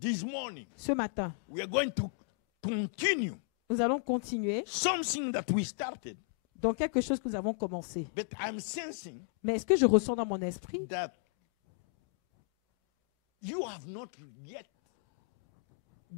This morning, Ce matin, we are going to continue nous allons continuer something that we started. dans quelque chose que nous avons commencé. But I'm sensing Mais est-ce que je ressens dans mon esprit that you have not yet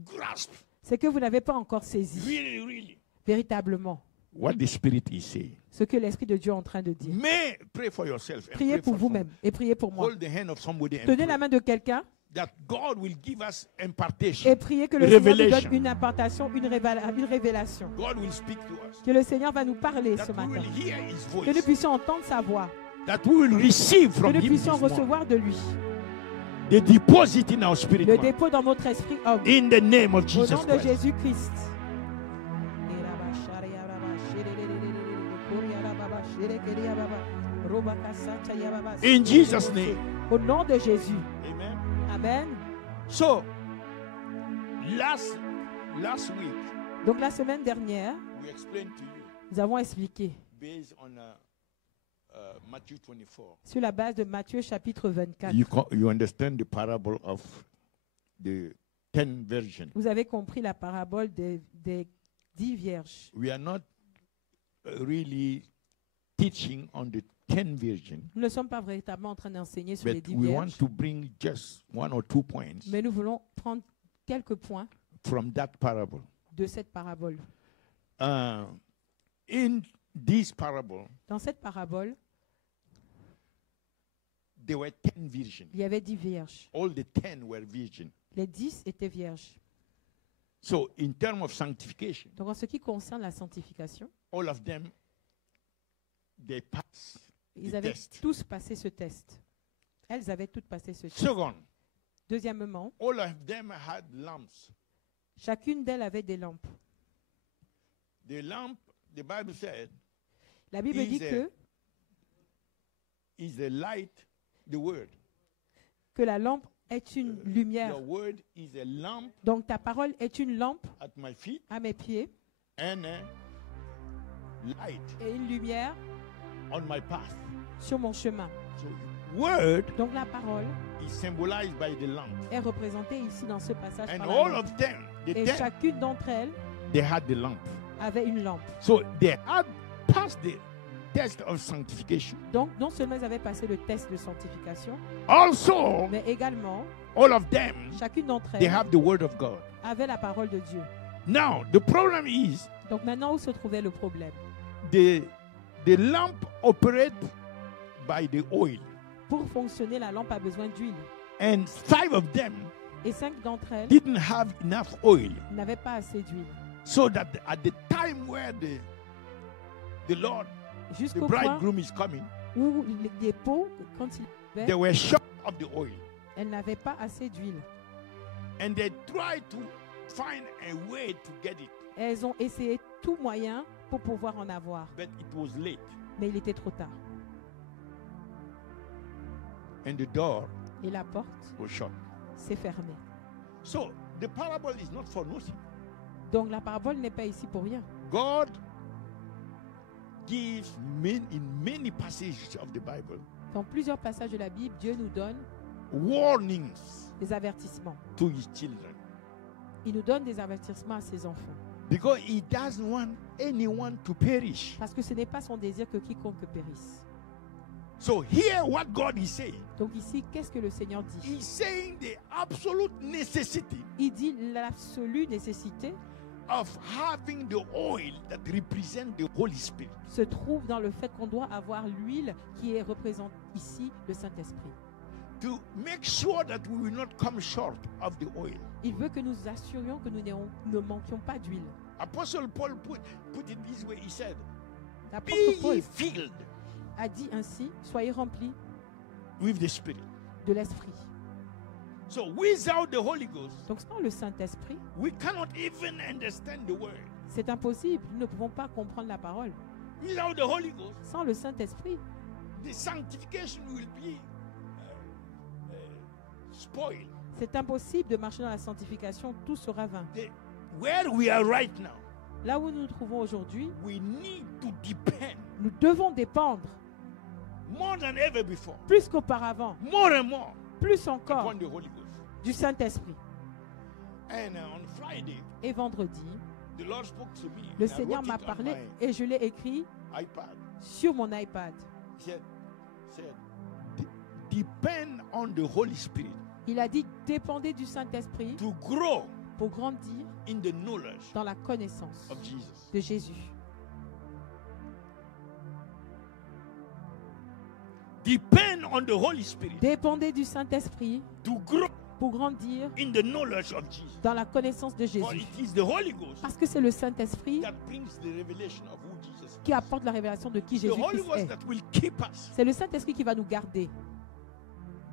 grasped c'est que vous n'avez pas encore saisi really véritablement what the Spirit is saying. ce que l'Esprit de Dieu est en train de dire. May pray for yourself. And Priez pray pour for vous-même et priez pour moi. Hold the hand of somebody and Tenez la pray main de quelqu'un that God will give us impartation. et priez que le Seigneur nous Revelation. donne une impartation, une révélation. God will speak to us. Que le Seigneur va nous parler That ce we matin. will hear His Que nous voice. puissions entendre sa voix. That we will receive Que from nous Him puissions this morning. recevoir de lui. The deposit in our spirit. Le man. dépôt dans notre esprit homme. In the name of Au Jesus nom de Christ. Jésus-Christ. In Jesus' name. Au nom de Jésus. Amen. Amen. So, last week, Donc la semaine dernière, we explained to you nous avons expliqué based on Matthew 24. sur la base de Matthieu chapitre 24. You understand the parable of the 10 virgins. Vous avez compris la parabole des 10 vierges. We are not really teaching on the 10 virgins, Nous ne sommes pas véritablement en train d'enseigner sur les but 10 we want vierges, to bring just 1 or 2 points mais nous voulons prendre quelques points from that parable. de cette parabole. In this parable, Dans cette parabole, there were 10 virgins. il y avait 10 vierges. All the 10 were virgins. Les 10 étaient vierges. So, in terms of sanctification, Donc en ce qui concerne la sanctification, all of them, they pass ils the avaient test. tous passé ce test. Elles avaient toutes passé ce test. Second, Deuxièmement, all of them had lamps. chacune d'elles avait des lampes. The lamp, the Bible said, La Bible dit is the light, the word. que la lampe est une lumière. Your word is a lamp Donc ta parole est une lampe at my feet à mes pieds and a light et une lumière on my path. sur mon chemin. So, word Donc la parole is symbolized by the lamp. est représentée ici dans ce passage And par la all lampe. of them, the Et 10, chacune d'entre elles they had the lamp. avait une lampe. So they had passed the test of sanctification. Donc non seulement elles avaient passé le test de sanctification, Also, mais également all of them, chacune d'entre they elles have the word of God. avait la parole de Dieu. Now, the problem is Donc maintenant où se trouvait le problème? the lamp operates by the oil. Pour fonctionner, la lampe a besoin d'huile. And 5 of them Et 5 d'entre elles didn't have enough oil. n'avaient pas assez d'huile. So that at the time where the Lord, the Jusqu'au point bridegroom is coming, où les pots, quand ils they avaient, were short of the oil. elles n'avaient pas assez d'huile. And they tried to find a way to get it. Elles ont essayé tout moyen pour pouvoir en avoir. But it was late. Mais il était trop tard. And the door Et la porte was shut. s'est fermée. So the parable is not for nothing. Donc la parabole n'est pas ici pour rien. God gives in many passages of the Bible Dans plusieurs passages de la Bible, Dieu nous donne warnings des avertissements. to his children. Il nous donne des avertissements à ses enfants. Because he doesn't want anyone to perish. Parce que ce n'est pas son désir que quiconque périsse. So here what God is saying. Donc ici, qu'est-ce que le Seigneur dit? He's saying the absolute necessity Il dit l'absolue nécessité of having the oil that represents the Holy Spirit. se trouve dans le fait qu'on doit avoir l'huile qui est représente ici le Saint-Esprit. To make sure that we will not come short of the oil. Il veut que nous assurions que nous ne manquions pas d'huile. Apostle Paul put it this way. He said, L'apôtre be Paul ye filled a dit ainsi, soyez remplis with the Spirit. de l'Esprit. So without the Holy Ghost, Donc sans le Saint-Esprit, we cannot even understand the word. c'est impossible. Nous ne pouvons pas comprendre la parole. Without the Holy Ghost, Sans le Saint-Esprit, the sanctification will be spoiled. c'est impossible de marcher dans la sanctification. Tout sera vain. Where we are right now, Là où nous nous trouvons aujourd'hui, we need to depend nous devons dépendre more than ever before, plus qu'auparavant, more and more plus encore upon the Holy Ghost. du Saint-Esprit. And on Friday, Et vendredi, the Lord spoke to me. le and I Seigneur wrote m'a it on parlé my et je l'ai écrit iPad. sur mon iPad. He said, depend on the Holy Spirit Il a dit, dépendez du Saint-Esprit to grow pour grandir in the knowledge dans la connaissance of Jesus. de Jésus. Depend on the Holy Spirit Dépendez du Saint-Esprit to grow pour grandir in the knowledge of Jesus. dans la connaissance de For Jésus. it is the Holy Ghost Parce que c'est le Saint-Esprit that brings the revelation of who Jesus qui is. apporte la révélation de qui The Holy Jésus-Christ Ghost est. that will keep us C'est le Saint-Esprit qui va nous garder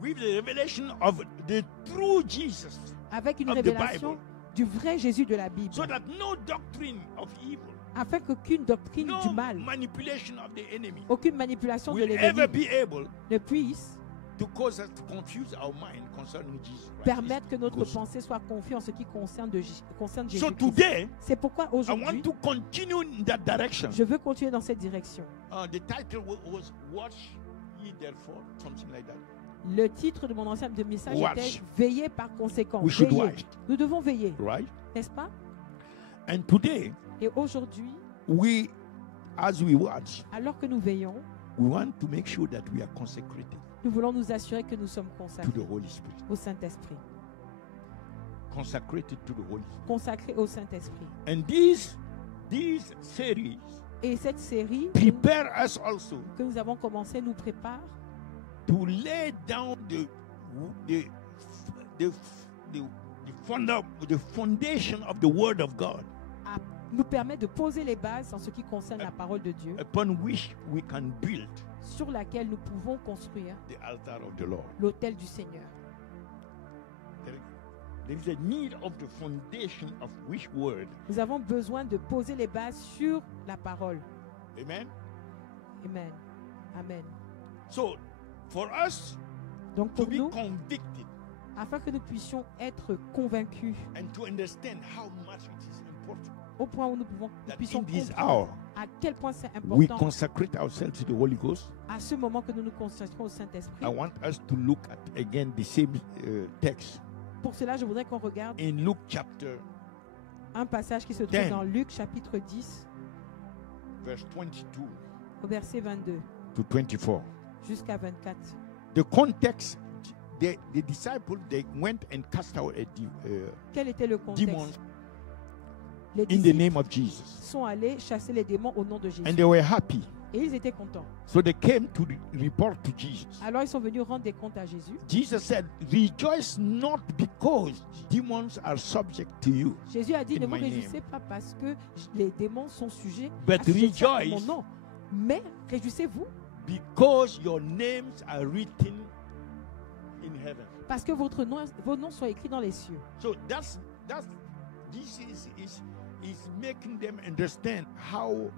with the revelation of the true Jesus, avec une of the révélation Bible. du vrai Jésus de la Bible, so that no doctrine of evil, afin qu'aucune doctrine no du mal, manipulation of the enemy aucune manipulation de will ever l'ennemi be able ne puisse to cause us to confuse our mind concerning Jesus Christ. permettre que notre Because- pensée soit confuse en ce qui concerne So Jésus-Christ. today, C'est pourquoi I aujourd'hui, want to continue in that direction. je veux continuer dans cette direction. The title was Watch Ye Therefore, something like that. Le titre de mon ancien de message Watch. était Veillez par conséquent. We should Veillez. watch. Nous devons veiller, Right? n'est-ce pas? And today, Et aujourd'hui, as we watch, alors que nous veillons, we want to make sure that we are consecrated nous voulons nous assurer que nous sommes to consacrés the Holy Spirit. au Saint-Esprit. Consecrated to the Holy Spirit. Consacrés au Saint-Esprit. And these series Et cette série prepare us also que nous avons commencée nous prépare to lay down the foundation of the Word of God, à nous permet de poser les bases en ce qui concerne la parole de Dieu, upon which we can build sur laquelle nous pouvons construire the altar of the Lord. l'autel du Seigneur. There is a need of the foundation of which word. Nous avons besoin de poser les bases sur la parole. Amen. Amen. Amen. So, for us Donc to pour be nous, convicted afin que nous puissions être convaincus and to understand how much it is important au point où nous that puissions in this comprendre hour à quel point c'est we important consecrate ourselves to the Holy Ghost, à ce moment que nous nous consacrons au Saint-Esprit. I want us to look at again the same text Pour cela, je voudrais qu'on regarde in Luke chapter un passage qui se trouve 10. dans Luc chapitre 10 verse 22 au verset 22 to 24. jusqu'à 24. The context, the disciples, they went and cast out Quel était le demons contexte? Les in the disciples name of Jesus, sont allés chasser les démons au nom de Jésus. and they were happy. Et ils étaient contents. So they came to report to Jesus. Alors ils sont venus rendre des comptes à Jésus. Jesus said, "Rejoice not because demons are subject to you, Jésus a dit, In ne vous my name. réjouissez pas parce que les démons sont sujets but assujettis à mon rejoice nom. Mais réjouissez-vous because your names are written in heaven." parce que vos noms sont écrits dans les cieux. So this is making them understand how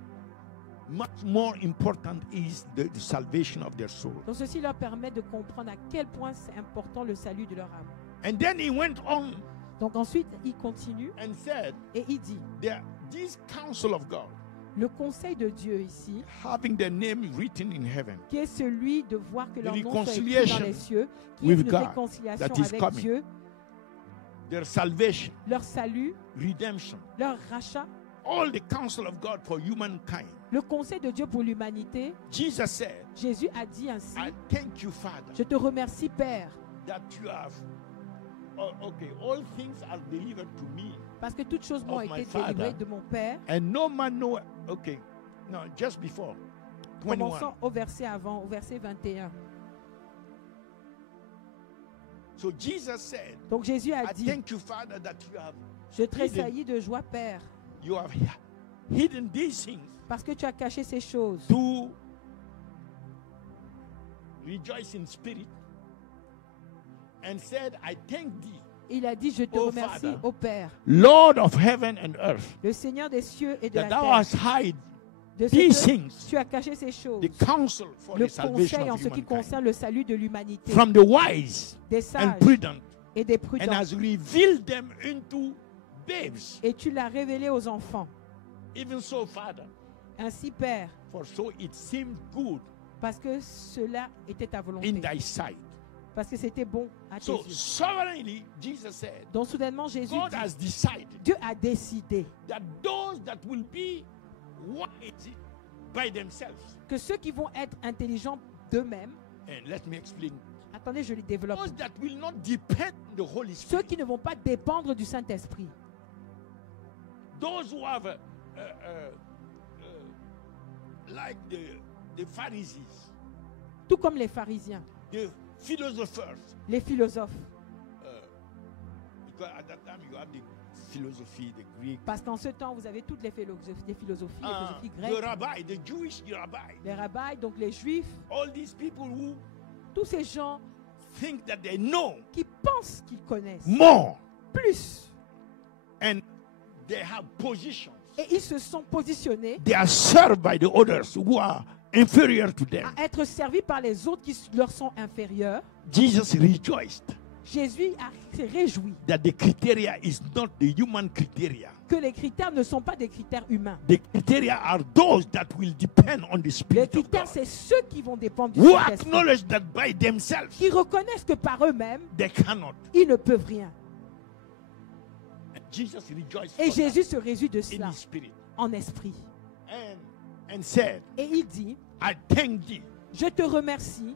much more important is the salvation of their soul. Donc ceci leur permet de comprendre à quel point c'est important le salut de leur âme. And then he went on Donc ensuite, il continue and said, et il dit, this counsel of God, le conseil de Dieu ici, having their name written in heaven, qui est celui de voir que leur The nom soit écrit dans reconciliation les cieux, qui est with une God réconciliation that is avec coming. Dieu, their salvation, leur salut, redemption, leur rachat, all the counsel of God for humankind. le conseil de Dieu pour l'humanité. Jesus said, Jésus a dit ainsi, I thank you, Father, je te remercie Père, that you have, all things are delivered to me. parce que toutes choses m'ont Of my été délivrées Father. de mon Père. And no man know, just before, 21. Commençons au verset avant, au verset 21. So Jesus said, Donc Jésus a I dit, thank you, Father, that je tressaillis de joie Père, you have hidden these things parce que tu as caché ces choses to rejoice in spirit, and said, I thank thee, Il a dit, je te Oh, remercie, Father. ô Père, Lord of heaven and earth, le Seigneur des cieux et de that la thou terre, hast hid de ce these que things, tu as caché ces choses, the counsel for le the salvation conseil en of ce qui humankind, concerne le salut de l'humanité, from the wise des and sages prudent, et des and prudents, has revealed them into babes. et tu l'as révélé aux enfants. Even so, Father, Ainsi, Père, for so it seemed good parce que cela était ta volonté in thy sight Parce que c'était bon à tes So yeux. sovereignly, Jesus said, Donc soudainement, Jésus God dit, has decided Dieu a décidé that those that will be wise by themselves, que ceux qui vont être intelligents d'eux-mêmes, and let me explain, attendez, je les développe, those that will not depend on the Holy ceux Spirit, qui ne vont pas dépendre du Saint-Esprit, those who have like the Pharisees, tout comme les pharisiens, the philosophers, les philosophes. because at that time you have the philosophy, the Greek, Parce qu'en ce temps, vous avez toutes les philosophies, les philosophies the grecques, rabbi, the Jewish rabbi, les rabbins, donc les juifs, all these people who tous ces gens think that they know qui pensent qu'ils connaissent more plus. and they have positions. Et ils se sont positionnés They are served by the others who are inferior to them. à être servis par les autres qui leur sont inférieurs. Jesus rejoiced Jésus s'est réjoui that the criteria is not the human criteria. que les critères ne sont pas des critères humains. The criteria are those that will depend on the Les Spirit of critères, God, c'est ceux qui vont dépendre du who Saint-Esprit, acknowledge that by themselves qui reconnaissent que par eux-mêmes, they cannot. ils ne peuvent rien. And Jesus rejoiced Et for that Jésus se réjouit de in cela his spirit en esprit. and said, Et il dit, I thank thee. je te remercie.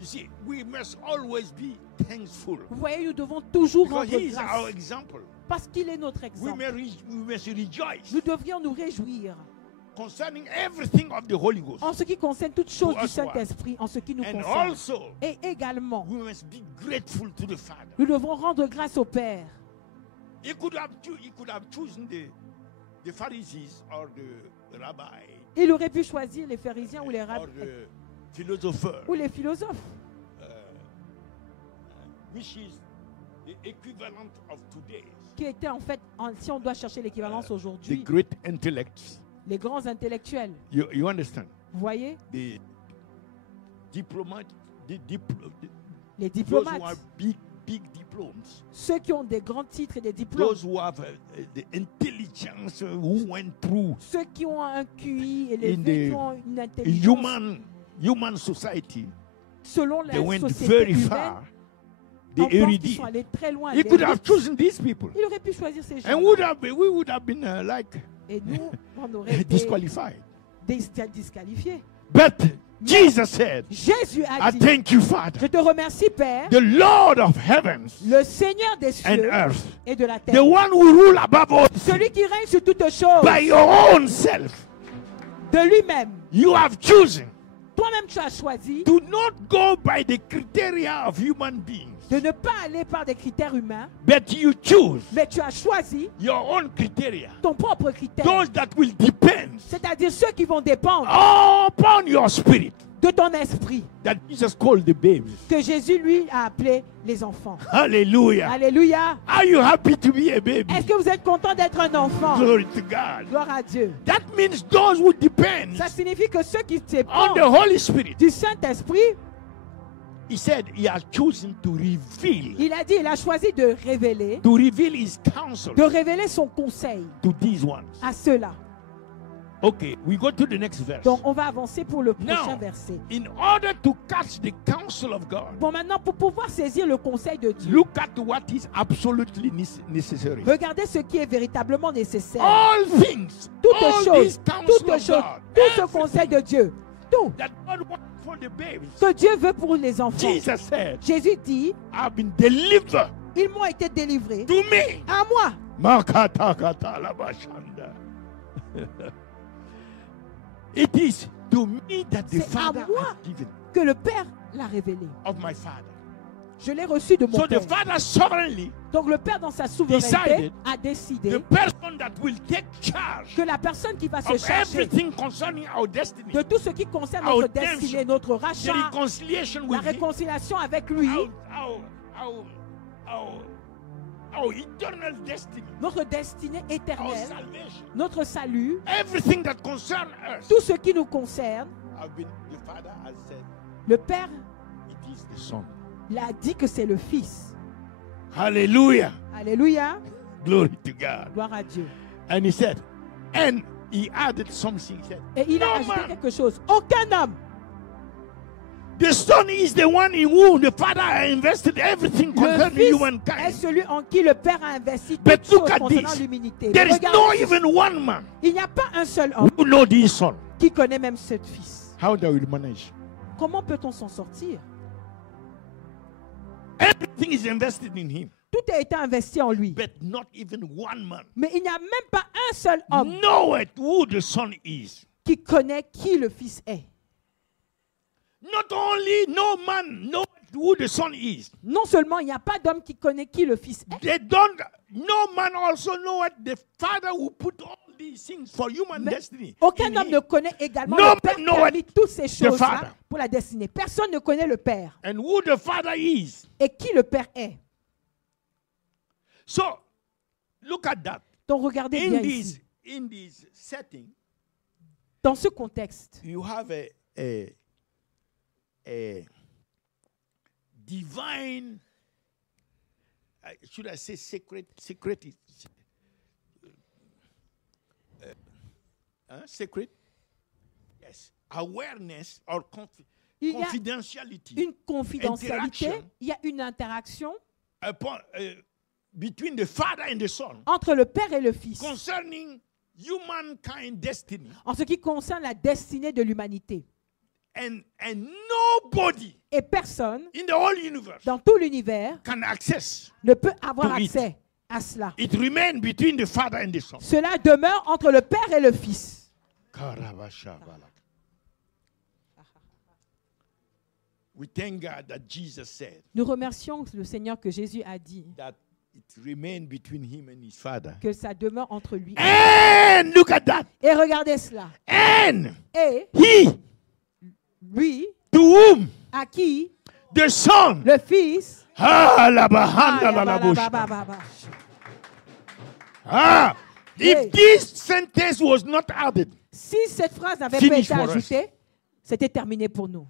You see, we must always be thankful Vous voyez, nous devons toujours because rendre he is our grâce example. parce qu'il est notre We exemple. must rejoice Nous devrions nous réjouir concerning everything of the Holy Ghost. en ce qui concerne toutes choses To du us one. Saint-Esprit, en ce qui nous And concerne. also, Et également, we must be grateful to the Father. nous devons rendre grâce au Père. He could have chosen the Pharisees or the rabbi Il aurait pu choisir les pharisiens ou les or rabbins the philosopher, ou les philosophes, which is the equivalent of today. qui étaient en fait, si on doit chercher l'équivalence The aujourd'hui, great intellects. les grands intellectuels. You understand? Vous voyez, The diplomat, les those who diplomates, have big diplomas. ceux qui ont des grands titres et des diplômes, Those who have the intelligence, who went through ceux qui ont un QI et les in qui the ont une intelligence human society, selon la they went société very humaine, far. on The pense qu'ils erudite. sont allés très loin. He les could have riches. chosen these people, Il aurait pu choisir ces gens. and we would have been like Et nous, on aurait été disqualified. disqualifiés. But Jesus said, Jésus a I dit, thank you, Father, je te remercie, Père, the Lord of heavens le Seigneur des and cieux earth, et de la the terre, one who rule above all, celui qui règne sur toutes choses, by your own self. de lui-même. You have chosen Toi-même, tu as choisi to not go by the criteria of human beings, de ne pas aller par des critères humains, but you choose mais tu as choisi your own criteria, ton propre critère, those that will depend c'est-à-dire ceux qui vont dépendre upon your spirit, de ton esprit, that Jesus called the babes. que Jésus, lui, a appelé les enfants. Hallelujah. Alléluia. Are you happy to be a baby? Est-ce que vous êtes content d'être un enfant? Glory to God. Gloire à Dieu. That means those who depend Ça signifie que ceux qui on the dépendent Holy Spirit. du Saint-Esprit, He said he has chosen to reveal il a choisi de révéler his counsel de révéler son conseil to these ones. à ceux-là. Okay, we go to the next verse. Donc, on va avancer pour le prochain Now, verset. in order to catch the counsel of God, Bon, maintenant, pour pouvoir saisir le conseil de Dieu, look at what is absolutely necessary. regardez ce qui est véritablement nécessaire. All things, Toutes all choses, these counsel toutes of choses, God, tout ce everything conseil de Dieu, tout that God wants for the babes. que Dieu veut pour les enfants. Jesus said, Jésus dit, I've been delivered ils m'ont été délivrés to me. à moi. Makatakata labashanda. It is to me that the C'est à Father moi. has given Que le Père l'a révélé. of my Father. Je l'ai reçu de mon So the Père. Father sovereignly, Donc le Père, dans sa souveraineté, decided a décidé the person that will take charge que la personne qui va se of charger everything concerning our destiny, de tout ce qui concerne Our notre destinée, redemption, notre the rachat, reconciliation la with Him, réconciliation avec lui, our eternal destiny, notre destinée our éternelle, salvation, notre salut, everything that concerns us. tout ce qui nous concerne, The Father has said, le Père it is the Son. l'a dit que c'est le Fils. Hallelujah. Alléluia. Glory to God. Gloire à Dieu. And he said, and he added something. He said, Et il a No ajouté man. quelque chose. Aucun homme The Son is the one in whom the Father has invested everything Le concerning Fils est humankind. celui en qui le Père a investi But toutes choses look at concernant this. l'humanité. There is Regardez no ceci. even one man Il n'y a pas un seul homme who knows this Son. qui connaît même ce Fils. How they will manage? Comment peut-on s'en sortir? Everything is invested in him. Tout a été investi en lui. But not even one man Mais il n'y a même pas un seul homme knoweth who the Son is. qui connaît qui le Fils est. Not only no man knoweth who the Son is. Non seulement il n'y a pas d'homme qui connaît qui le Fils est, They don't. No man also knoweth the Father who put all these things for human Mais destiny. aucun in homme him. ne connaît également No le Père man qui a knoweth mis toutes ces choses-là Father. pour la destinée. Personne ne connaît le Père. And who the Father is. Et qui le Père est. So, look at that. Donc regardez bien ici. In this setting, Dans ce contexte, you have a divine, should I say secret, secret, yes, awareness or il y a confidentiality une confidentialité, Interaction. il y a une interaction upon, between the Father and the Son entre le Père et le Fils concerning humankind destiny, en ce qui concerne la destinée de l'humanité. and nobody Et personne in the whole universe dans tout l'univers can access. ne peut avoir To it. accès à cela. It remains between the Father and the Son. Cela demeure entre le Père et le Fils. We thank God that Jesus said Nous remercions le Seigneur que Jésus a dit that it remained between him and his Father. que ça demeure entre lui. And look at that. Et regardez cela. And Et he, lui, to whom à qui the Son. le Fils If this sentence was not added, Si cette phrase n'avait pas Finish été for us. ajoutée, c'était terminé pour nous.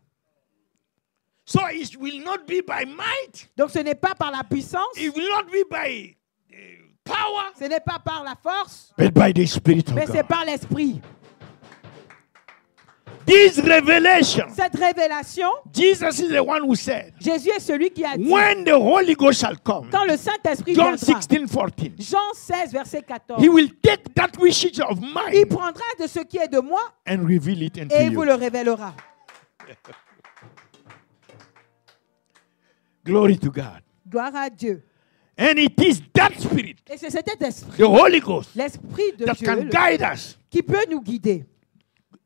so it will not be by might, Donc ce n'est pas par la puissance, it will not be by power, ce n'est pas par la force, but by the Spirit of mais c'est God. par l'Esprit. This revelation, Cette révélation, Jesus is the one who said, Jésus est celui qui a dit, when the Holy Ghost shall come, quand le Saint-Esprit John viendra, 16:14, Jean 16, verset 14, he will take that which is of il mine prendra de ce qui est de moi and reveal it unto et il vous you. le révélera. Glory to God. Gloire à Dieu. And it is that Spirit, Et c'est cet esprit, the Holy Ghost, l'Esprit de that Dieu, can guide us qui peut nous guider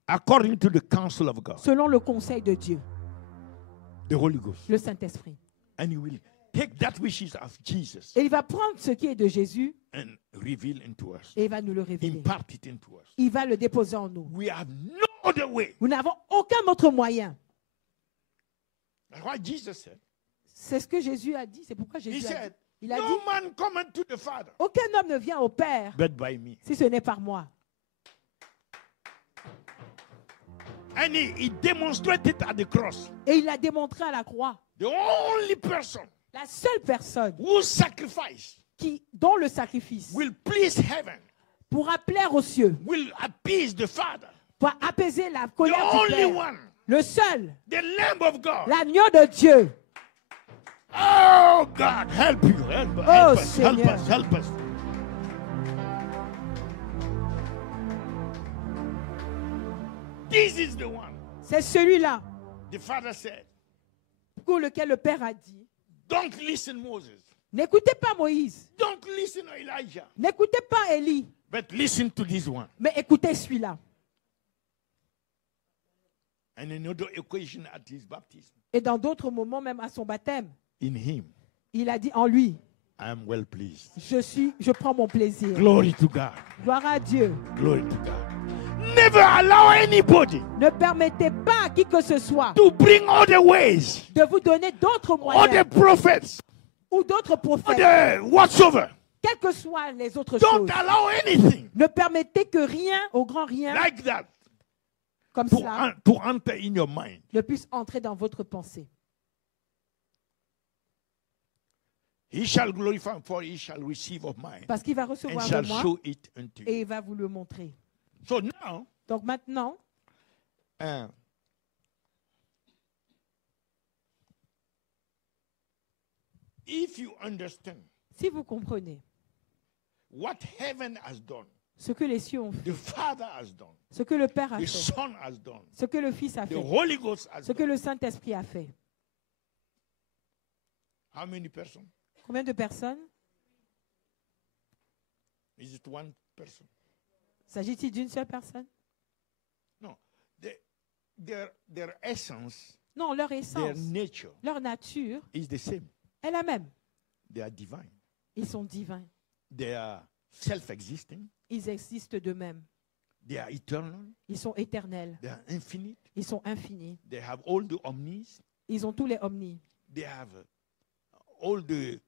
according to the counsel of God. selon le conseil de Dieu, The Holy Ghost. le Saint-Esprit. And he will take that which is of Jesus Et il va prendre ce qui est de Jésus and reveal into us. et il va nous le révéler. Impart it into us. Il va le déposer en nous. We have no other way. Nous n'avons aucun autre moyen. That's why Jesus said, C'est ce que Jésus a dit. C'est pourquoi he Jésus a said, dit. Il a no dit, man cometh to the Father aucun homme ne vient au Père but by me. si ce n'est par moi. And he demonstrated at the cross. Et il l'a démontré à la croix. The only person La seule personne whose sacrifice dont le sacrifice will please heaven, pourra plaire aux cieux, will appease the Father. pour apaiser la The colère du only Père. one, Le seul, the Lamb of God. l'agneau de Dieu. Oh God, help you, help us, help us, help Seigneur. us, help us. This is the one. C'est celui-là The Father said, pour lequel le Père a dit, don't listen Moses. n'écoutez pas Moïse, Don't listen Elijah. n'écoutez pas Élie, But listen to this one. mais écoutez celui-là. And another occasion at his baptism. Et dans d'autres moments, même à son baptême, In him, il a dit en lui, I am well pleased. je prends mon plaisir. Glory to God. Gloire à Dieu. Glory to God. Never allow anybody Ne permettez pas à qui que ce soit to bring other ways, de vous donner d'autres other moyens prophets, ou d'autres prophètes, other whatsoever. quelles que soient les autres Don't choses. allow anything Ne permettez que rien, au grand rien, like that comme to, cela, to enter in your mind. ne puisse entrer dans votre pensée. He shall glorify, for he shall receive of mine Parce qu'il va and recevoir shall de moi show it unto you. et il va vous le montrer. So now, Donc maintenant, If you understand Si vous comprenez what heaven has done, ce que les cieux ont fait, the Father has done, ce que le Père a the fait, Son has done, ce que le Fils a the fait, Holy Ghost has ce que done. le Saint-Esprit a fait. How many persons? Combien de personnes? Is it one person? S'agit-il d'une seule personne? No. Their essence, Non, leur their essence, nature leur nature is the same. est la même. They are divine. Ils sont divins. They are self-existing. Ils existent d'eux-mêmes. They are eternal. Ils sont éternels. They are infinite. Ils sont infinis. They have all the omnis. Ils ont tous les omnis. They have all the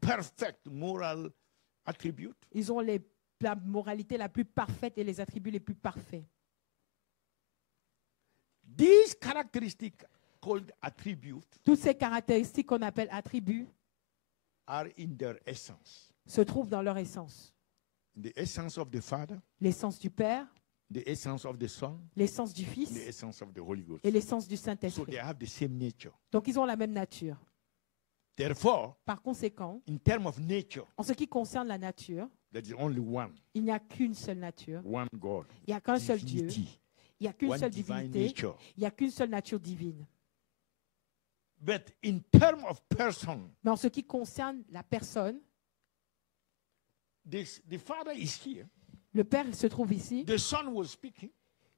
perfect moral attributes. Ils ont la moralité la plus parfaite et les attributs les plus parfaits. These characteristics called attributes Toutes ces caractéristiques qu'on appelle attributs are in their essence. se trouvent dans leur essence. The essence of the Father, L'essence du Père, the essence of the Son, l'essence du Fils the essence of the Holy Ghost. et l'essence du So Saint-Esprit. they have the same nature. Donc ils ont la même nature. Therefore, Par conséquent, in terms of nature, en ce qui concerne la nature, there is only one il n'y a qu'une seule nature. God. Il n'y a qu'un seul Dieu. Divinity. Il n'y a qu'une One seule divine divinité. nature. Il n'y a qu'une seule nature divine. But in terms of person, Mais en ce qui concerne la personne, the Father is here. le Père se trouve ici, The Son was speaking.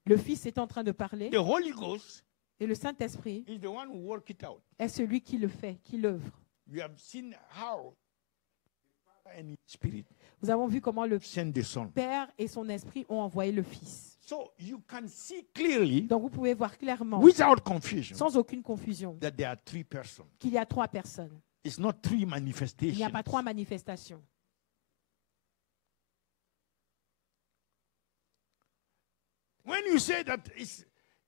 le Fils est en train de parler The Holy Ghost et le Saint-Esprit is the one who work it out. est celui qui le fait, qui l'œuvre. You have seen how the Father and His Spirit Nous avons vu comment le send the Son. Père et son Esprit ont envoyé le Fils. So you can see clearly, Donc vous pouvez voir clairement, without confusion, sans aucune confusion, that there are three persons. qu'il y a trois personnes. It's not three Il n'y manifestations. a pas trois manifestations. When you say that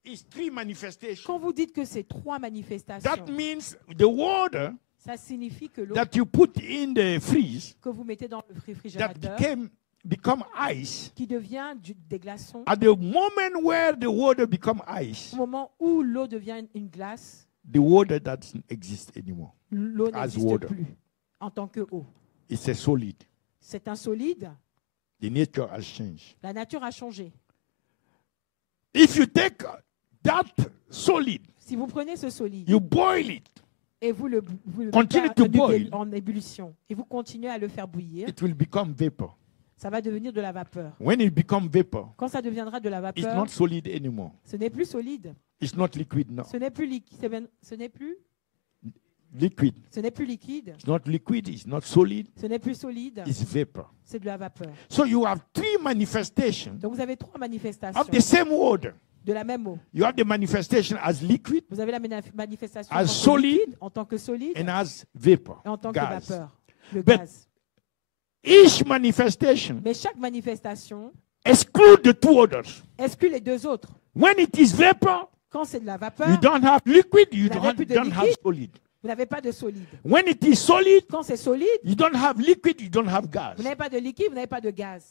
it's three manifestations, Quand vous dites que c'est trois manifestations, that means the water ça signifie que l'eau that you put in the freeze que vous mettez dans le that réfrigérateur, become ice, qui devient des glaçons, at the moment where the water become ice, au moment où l'eau devient une glace, the water doesn't exist anymore. l'eau As n'existe water. plus en tant que eau. It's a solid. C'est un solide. The nature has changed. La nature a changé. If you take that solid, Si vous prenez ce solide you boil it, et vous le Continue mettez to boil. en ébullition et vous continuez à le faire bouillir, it will become vapor. ça va devenir de la vapeur. When it becomes vapor, Quand ça deviendra de la it's vapeur, not solid anymore. ce n'est plus solide. It's not liquid now. Ce n'est plus liquide. Ce n'est plus Liquid. liquide. It's not liquid. It's not solid. Ce n'est plus solide. It's vapor. C'est de la vapeur. So you have three manifestations Donc vous avez trois manifestations of the same water. de la même eau. You have the manifestation as liquid Vous avez la manifestation As en tant que solid liquide, en tant que solide and as vapor, et en tant que gas. vapeur, le But- gaz. Each manifestation Mais chaque manifestation exclude the two others. exclut les deux autres. When it is vapor, Quand c'est de la you vapeur, don't have liquid, you Vous n'avez plus de don't have liquide. solid. vous n'avez pas de solide. When it is solid, Quand c'est solide, you don't have liquid, you don't have gas. vous n'avez pas de liquide, vous n'avez pas de gaz.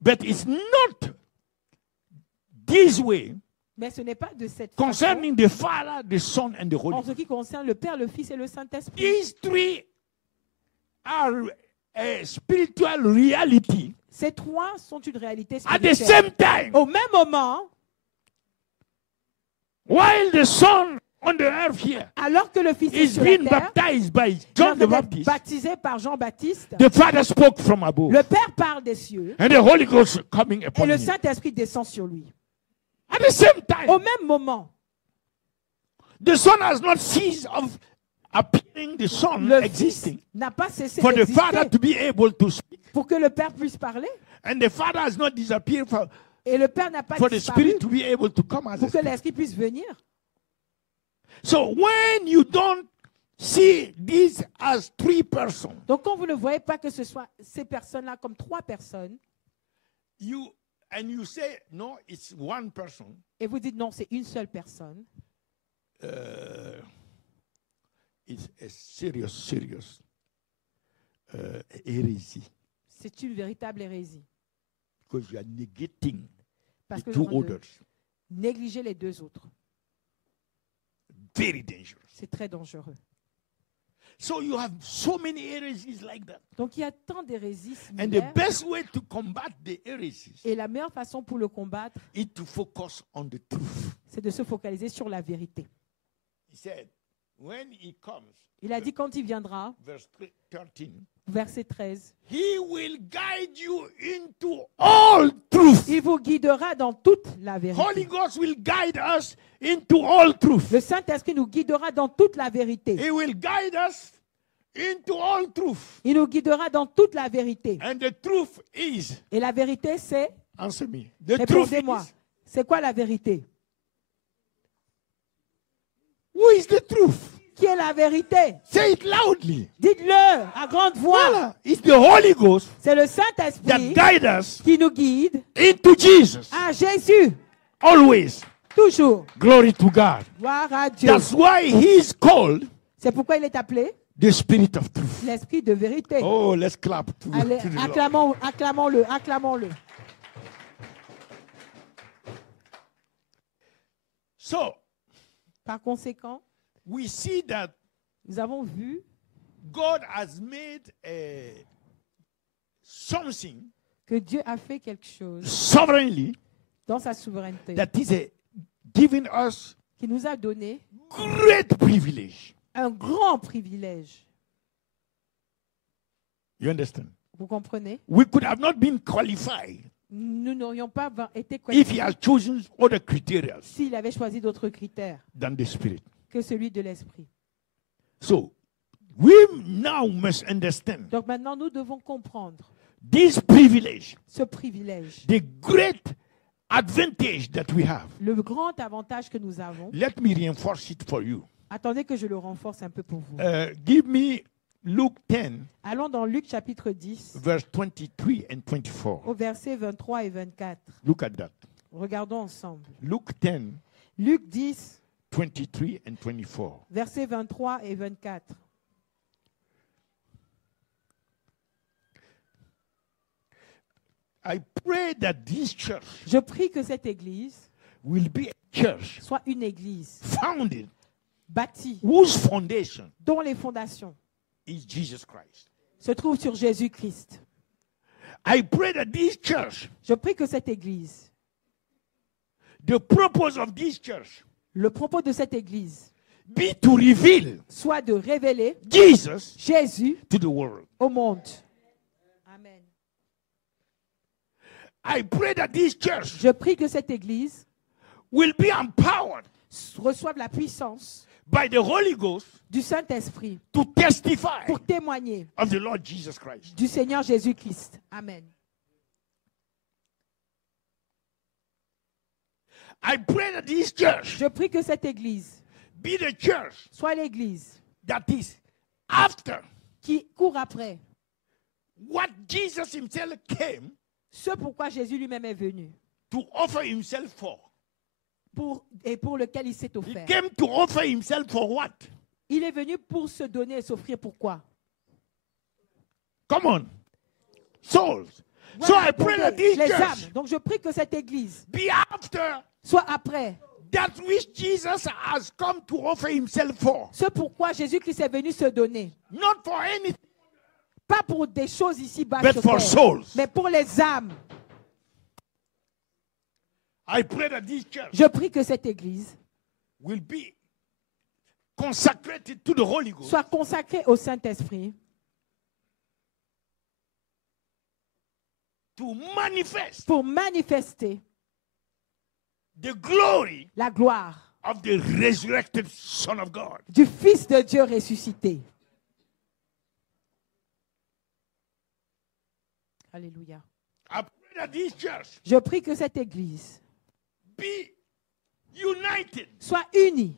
But it's not this way Mais ce n'est pas de cette façon concerning the Father, the Son, and the Holy en Ghost. ce qui concerne le Père, le Fils et le Saint-Esprit. These three are a spiritual reality Ces trois sont une réalité at the spirituelle. same time. Au même moment, While the Son on the earth here alors que le Fils est is sur la being terre, baptized by il est en John train the d'être Baptist, baptisé par Jean-Baptiste, the Father spoke from above, le Père parle des cieux and the Holy Ghost coming et upon le him. Saint-Esprit descend sur lui. At the same Au time, même moment, the Son has not ceased of appearing, the Son le Fils existing, n'a pas cessé for the Father d'exister to be able to speak. pour que le Père puisse parler And the Father has not disappeared et le Père n'a pas for the disparu Spirit to be able to come as a pour que Spirit. l'Esprit puisse venir. So when you don't see these as three persons, Donc quand vous ne voyez pas que ce soit ces personnes-là comme trois personnes you say no, it's one person. et vous dites non, c'est une seule personne, It's a serious heresy, c'est une véritable hérésie. because you are negating Parce the que two vous others. négligez les deux autres. Very dangerous. C'est très dangereux. So you have so many heresies like that. Donc il y a tant d'hérésies And the similaires. best way to combat the heresies Et la meilleure façon pour le combattre, is to focus on the truth. c'est de se focaliser sur la vérité. He said, when he comes, Il a dit quand il viendra, verse 13, verset 13, he will guide you into all truth. il vous guidera dans toute la Holy vérité. Ghost will guide us into all truth. Le Saint-Esprit nous guidera dans toute la vérité. He will guide us into all truth. Il nous guidera dans toute la vérité. And the truth is, Et la vérité, c'est, answer me. The truth répondez-moi, is, c'est quoi la vérité? who is the truth? Qui est la vérité? Say it loudly. Dites-le à grande voix. Voilà. It's the Holy Ghost C'est le that Saint-Esprit guide us qui nous guide into Jesus. à Jésus. Always. Toujours. Glory to God. Gloire à Dieu. That's why he is called C'est pourquoi il est appelé the Spirit of Truth. l'Esprit de vérité. Oh, let's clap to, Allez, to the Lord. acclamons-le, acclamons-le. So, Par conséquent, we see that nous avons vu God has made something que Dieu a fait quelque chose sovereignly dans sa souveraineté that is giving us qui nous a donné great privilege. un grand privilège. You understand? Vous comprenez? We could have not been qualified Nous n'aurions pas été if he qualifiés had chosen other criteria s'il avait choisi d'autres critères than the Spirit. que celui de l'Esprit. So, we now must understand Donc maintenant, nous devons comprendre this privilege, ce privilège, the great advantage that we have. le grand avantage que nous avons. Let me reinforce it for you. Attendez que je le renforce un peu pour vous. Give me Luke 10, Allons dans Luc chapitre 10, verse 23 and 24. au verset 23 et 24. Look at that. Regardons ensemble. Luke 10, Luc 10, 23 and 24. versets 23 et 24. I pray that this church Je prie que cette église will be a church soit une église founded, bâtie, whose foundation dont les fondations is Jesus Christ. se trouvent sur Jésus-Christ. I pray that this church, Je prie que cette église, the purpose of this church, le propos de cette église, be to reveal soit de révéler Jesus Jésus to the world. au monde. Amen. I pray that this church Je prie que cette église will be empowered reçoive la puissance by the Holy Ghost du Saint-Esprit to testify pour témoigner of the Lord Jesus Christ. du Seigneur Jésus-Christ. Amen. I pray that this church Je prie que cette église be the church soit l'église that is after qui court après what Jesus himself came ce pourquoi Jésus lui-même est venu to offer himself for. et pour lequel il s'est He offert. came to offer himself for what? Il est venu pour se donner et s'offrir. Pourquoi? Come on. Souls. So Voilà, I pray that this les church âmes. Donc je prie que cette église be after soit après that which Jesus has come to offer himself for. ce pourquoi Jésus-Christ est venu se donner. Not for anything, Pas pour des choses ici-bas but sur for terre, souls. mais pour les âmes. I pray that this church Je prie que cette église will be consecrated to the Holy Ghost soit consacrée au Saint-Esprit to manifest pour manifester the glory la gloire of the resurrected Son of God. du Fils de Dieu ressuscité. Alléluia. I pray that this church Je prie que cette église be united soit unie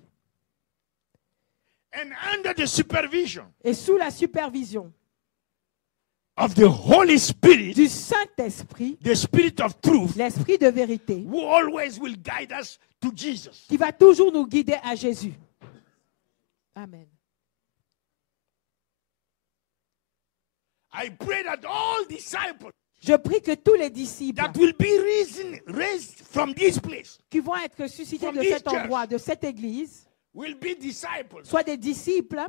and under the supervision et sous la supervision of the Holy Spirit, du Saint-Esprit, the Spirit of truth, l'Esprit de vérité, who always will guide us to Jesus. qui va toujours nous guider à Jésus. Amen. I pray that all disciples Je prie que tous les disciples that will be raised from this place qui vont être ressuscités From de this cet endroit, de cette église, will be disciples soient des disciples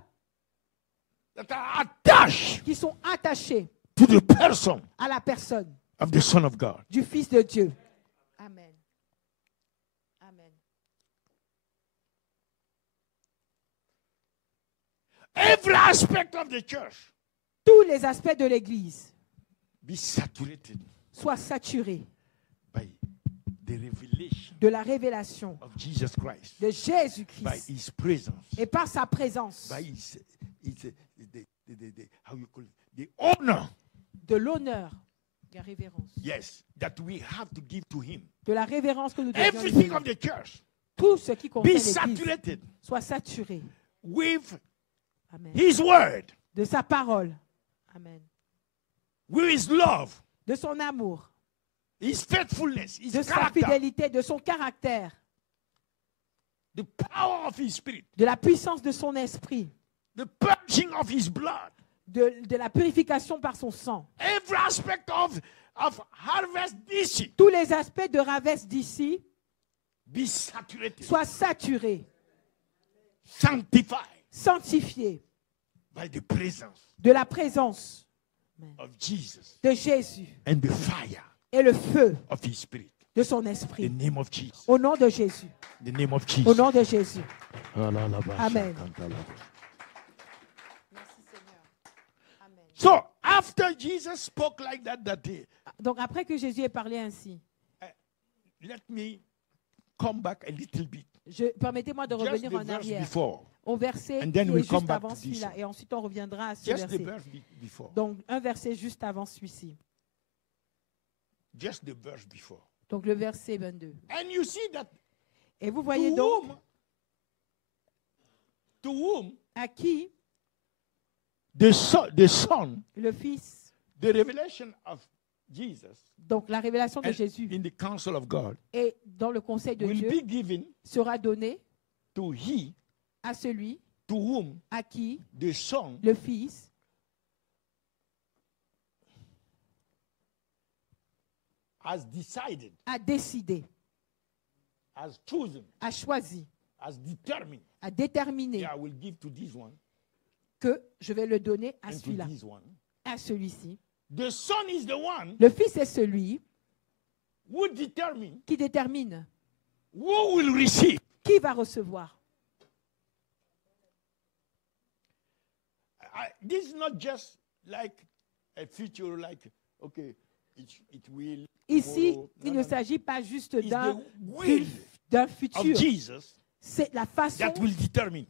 that are attached qui sont attachés to the person à la personne of the Son of God. du Fils de Dieu. Amen. Amen. Every aspect of the church Tous les aspects de l'Église be saturated soient saturés by the revelation de la révélation of Jesus Christ, de by Jésus-Christ His presence, et par sa présence, by His how you call it, the honor, de l'honneur, de la révérence, yes, that we have to give to Him. de la révérence que nous devons lui Everything donner. of the church Tout ce qui be concerne l'Église saturated soit saturé. with Amen. His word, De sa parole. Amen. with His love, De son amour, His faithfulness, His de sa character, fidélité, de son caractère, the power of His Spirit, de la puissance de son esprit, the purging of His blood. de la purification par son sang. Every aspect of Harvest DC Tous les aspects de Ravès d'ici be saturated, soient saturés, sanctified sanctifiés by the presence de la présence of Jesus de Jésus and the fire et le feu of His Spirit. de son The esprit. name of Jesus. Au nom de Jésus. The name of Au Jesus. nom de Jésus. Amen. Amen. So after Jesus spoke like that day, Donc après que Jésus ait parlé ainsi, let me come back a little bit. permettez-moi de Just revenir the en verse arrière before. au verset And then qui we'll est come juste back avant to this celui-là. one. Et ensuite on reviendra à ce Just the verset. verse before. Donc un verset juste avant celui-ci. Just the verse before. Donc le verset 22. And you see that Et vous voyez donc to whom à qui the Son, le Fils, the revelation of Jesus donc la révélation de and Jésus in the counsel of God et dans le conseil de will Dieu be given sera donné to he à celui to whom à qui the Son le Fils has decided, a décidé, has chosen, a choisi, has determined. a déterminé Yeah, I will give to this one que je vais le donner à and to celui-là, this one. à celui-ci. The Son is the one Le Fils est celui who determine qui détermine who will receive. qui va recevoir. This is not just like a future, like, okay, it will. Ici, tomorrow. il No, ne no, s'agit pas juste It's d'un the will of futur. Jesus C'est la façon that will determine.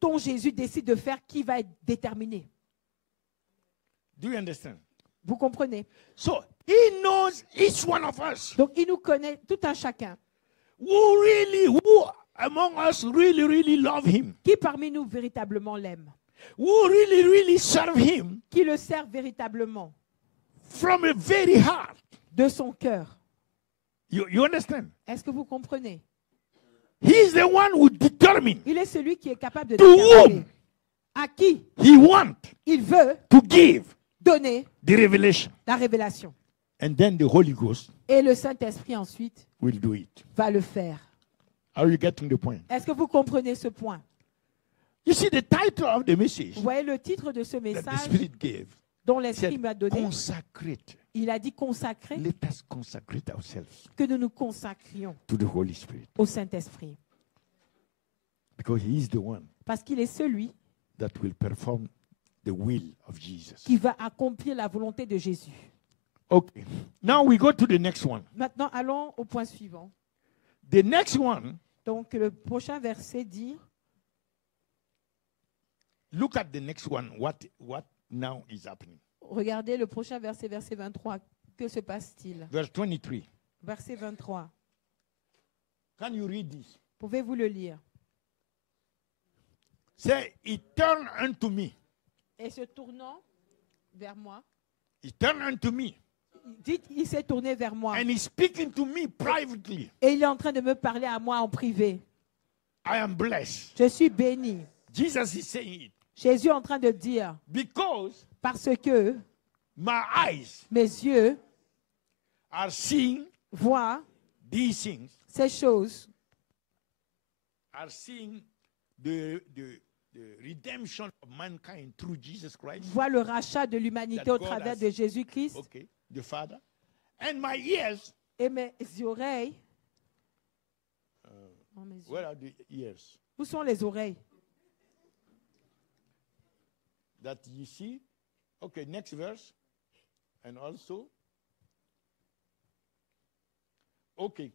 dont Jésus décide de faire qui va être déterminé. Do you understand? Vous comprenez? So he knows each one of us. Donc, il nous connaît tout un chacun. Who among us really love him? Qui parmi nous véritablement l'aime? Who really serve him Qui le sert véritablement from a very heart? de son cœur? You understand? Est-ce que vous comprenez? He is the one who determines Il est celui qui est capable de To déterminer whom? à qui he wants il veut to give donner the revelation. la révélation. And then the Holy Ghost Et le Saint-Esprit ensuite will do it. va le faire. Are you getting the point? Est-ce que vous comprenez ce point? You see, the title of the message Vous voyez le titre de ce that the message Spirit gave dont l'Esprit said, m'a donné. consecrate. Il a dit consacrer, Let us consecrate ourselves que nous nous consacrions to the Holy Spirit. au Saint-Esprit. Because he is the one Parce qu'il est celui that will perform the will of Jesus. qui va accomplir la volonté de Jésus. Okay. Now we go to the next one. Maintenant, allons au point suivant. The next one, Donc, le prochain verset dit, look at the next one. What now is happening? regardez le prochain verset, verset 23. Que se passe-t-il? Verse 23. Verset 23. Can you read this? Pouvez-vous le lire? Say, he turned unto me. Et se tournant vers moi, He turned unto me. dites, il s'est tourné vers moi. And he's speaking to me privately. Et il est en train de me parler à moi en privé. I am blessed. Je suis béni. Jesus is saying it. Jésus est en train de dire, Because parce que my eyes mes yeux are seeing voient these things, ces choses, are seeing the the redemption of mankind through Jesus Christ. voient le rachat de l'humanité That au God travers has- de Jésus-Christ. Okay, the Father. And my ears, Et mes oreilles, oh, mes yeux. where are the ears? Où sont les oreilles? That you see. Okay, next verse. And also. Okay.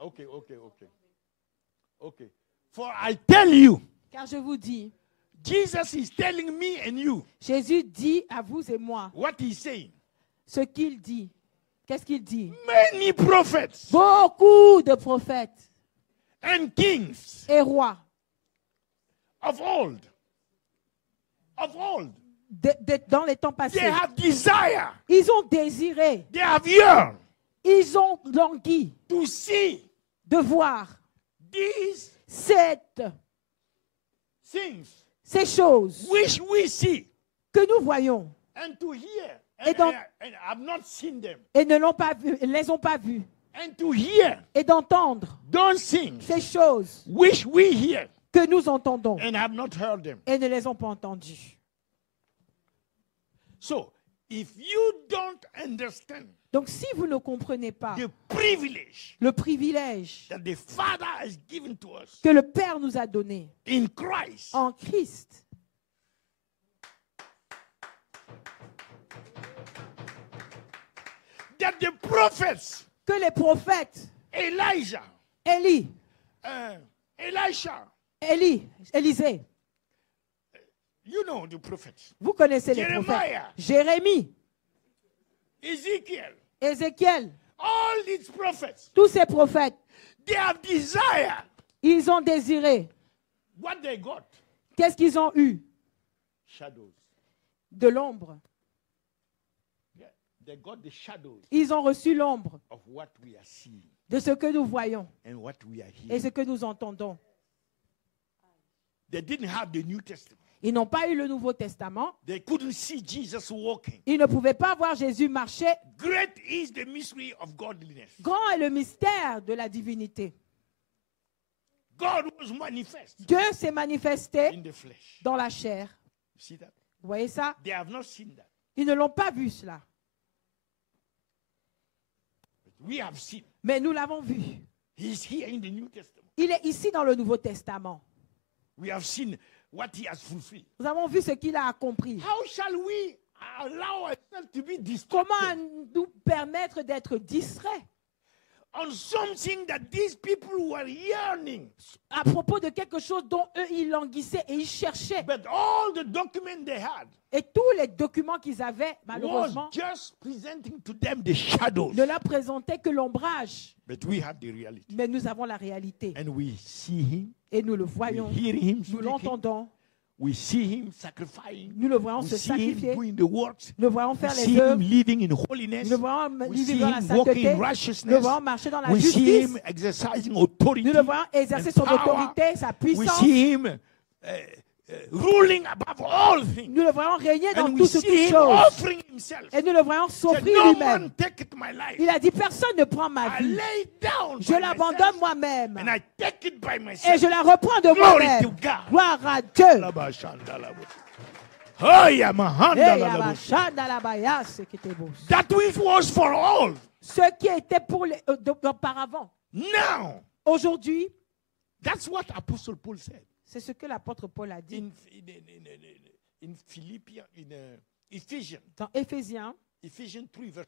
Okay. Okay. For I tell you, Car je vous dis, Jesus is telling me and you Jésus dit à vous et moi what he's saying. ce qu'il dit. Qu'est-ce qu'il dit? Many prophets Beaucoup de prophètes and kings et rois of old, dans les temps they passés, have desire, ils ont désiré, they have yearned ils ont langui to see de voir these ces choses which we see que nous voyons and to hear. Et And, donc- and have not seen them. et ne l'ont pas vu, ne les ont pas vues, And to hear et d'entendre those things ces choses which we hear que nous entendons and have not heard them. et ne les ont pas entendues. So, if you don't understand Donc si vous ne comprenez pas the privilege le privilège that the Father has given to us que le Père nous a donné in Christ, en Christ, that the prophets, que les prophètes, Elijah, Élie, Elisha, Élisée, you know the prophets, vous connaissez les Jeremiah. prophètes, Jérémie, Ezekiel, Ézéchiel, all these prophets, tous ces prophètes, they have desired ils ont désiré. what they got. Qu'est-ce qu'ils ont eu? Shadows. De l'ombre. Yeah, they got the shadows Ils ont reçu l'ombre of what we are seeing de ce que nous voyons and what we are et hearing. ce que nous entendons. They didn't have the New Testament. Ils n'ont pas eu le Nouveau Testament. They couldn't see Jesus walking. Ils ne pouvaient pas voir Jésus marcher. Great is the mystery of godliness. Grand est le mystère de la divinité. God was manifest Dieu s'est manifesté in the flesh. dans la chair. You see that? Vous voyez ça? They have not seen that. Ils ne l'ont pas vu cela. But we have seen. Mais nous l'avons vu. He's here in the New Testament. Il est ici dans le Nouveau Testament. We have seen what he has fulfilled. Nous avons vu ce qu'il a accompli. How shall we allow ourselves to be Comment distracted nous permettre d'être distraits on something that these people were yearning? à propos de quelque chose dont eux, ils languissaient et ils cherchaient. But all the documents they had Et tous les documents qu'ils avaient, was malheureusement, just presenting to them the shadows. ne leur présentaient que l'ombrage. But we have the reality. Mais nous avons la réalité. And we see him, Et nous le we voyons, hear him nous speaking, l'entendons, we see him sacrificing, nous le voyons we se see him sacrifier, doing the works, nous le voyons we faire see les him œuvres, living in holiness, nous le voyons we vivre see dans la him walking sainteté, in nous le righteousness, voyons marcher dans la we see justice, him exercising authority, nous le voyons exercer son power. autorité, sa we puissance, see him ruling above all things, nous le voyons régner dans and we toutes see him choses. offering himself. Et nous le voyons Said, s'offrir no lui-même. one take my life. Il a dit, personne ne prend ma I vie. lay down Je by l'abandonne myself, moi-même. and I take it by Et myself. je la reprends de Glory moi-même. to God. Gloire à Dieu. Oh, Eh, yeah, yaba, shanda la baya, ce qui était beau. that which was for all. Ce qui était pour les, auparavant. Now, Aujourd'hui, that's what Apostle Paul said c'est ce que l'apôtre Paul a dit in Philippians, Ephesians, dans Éphésiens, Ephesians 3, verse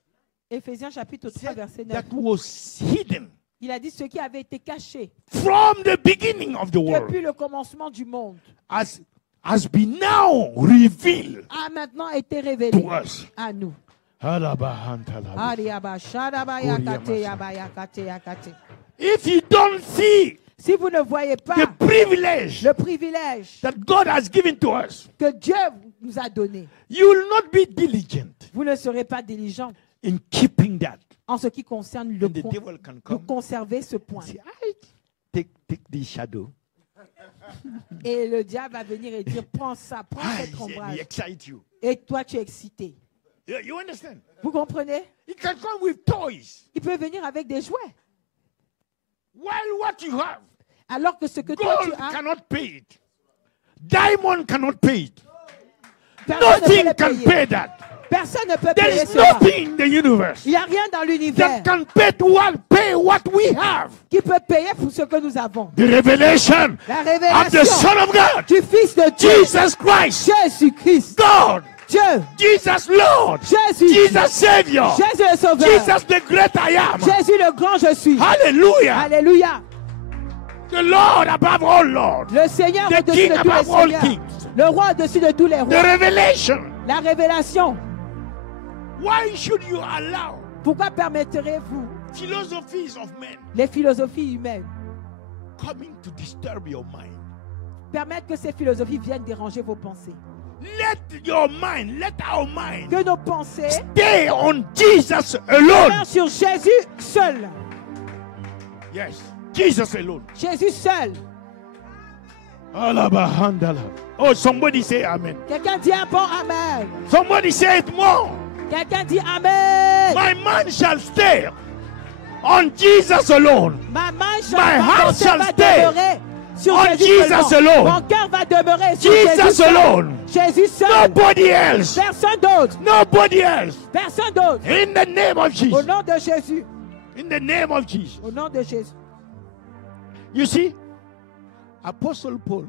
Éphésiens chapitre 3, said verset 9. that was hidden Il a dit ce qui avait été caché from the beginning of the world depuis le commencement du monde has been now revealed a maintenant été révélé to us. à nous. Halabahantala. Ari yaba, shada ba yakate, yaba yakate, yakate. If you don't see Si vous ne voyez the pas privilege le privilège that God has given to us, que Dieu nous a donné, you will not be diligent vous ne serez pas diligent in keeping that. en ce qui concerne le And the devil can de come conserver ce point. and say, take this shadow. Et le diable va venir et dire, prends ça, prends cet He ombrage. excite you. Et toi, tu es excité. You understand? Vous comprenez? He can come with toys. Il peut venir avec des jouets. While what you have Alors que ce que toi tu Gold as, cannot pay it. Diamond cannot pay it. personne ne peut Nothing le can payer. pay that. Personne ne peut There payer is cela. nothing in the universe Il n'y a rien dans l'univers that can pay what we have. qui peut payer pour ce que nous avons. The revelation La of the révélation Son of God, du Fils de Dieu, Jesus Christ, Jésus-Christ, God, Dieu, Jesus Lord, Jésus, Jesus Savior, Jésus le Sauveur, Jesus the great I am. Jésus le grand je suis. Hallelujah. Alléluia. The Lord above all lords. Le Seigneur The au-dessus King de tous les above all seigneurs. kings. Le roi au-dessus de tous les The rois. revelation. La révélation. Why should you allow Pourquoi permettrez-vous philosophies of men les philosophies humaines coming to disturb your mind? permettre que ces philosophies viennent déranger vos pensées? Let your mind, let our mind Que nos pensées stay on Jesus alone. demeurent sur Jésus seul. Yes, Jesus alone. Jésus seul. Oh, somebody say amen. Quelqu'un dit un bon amen. Somebody say it more. Quelqu'un dit amen. My mind shall stay on Jesus alone. Ma main My heart shall va stay demeurer sur on Jésus Jesus seulement. alone. Mon cœur va demeurer sur Jesus Jésus seul. alone. Jésus seul. Nobody else. Personne d'autre. Nobody else. Personne d'autre. In the name of Au Jesus. nom de Jésus. In the name of Jesus. Au nom de Jésus. You see, Apostle Paul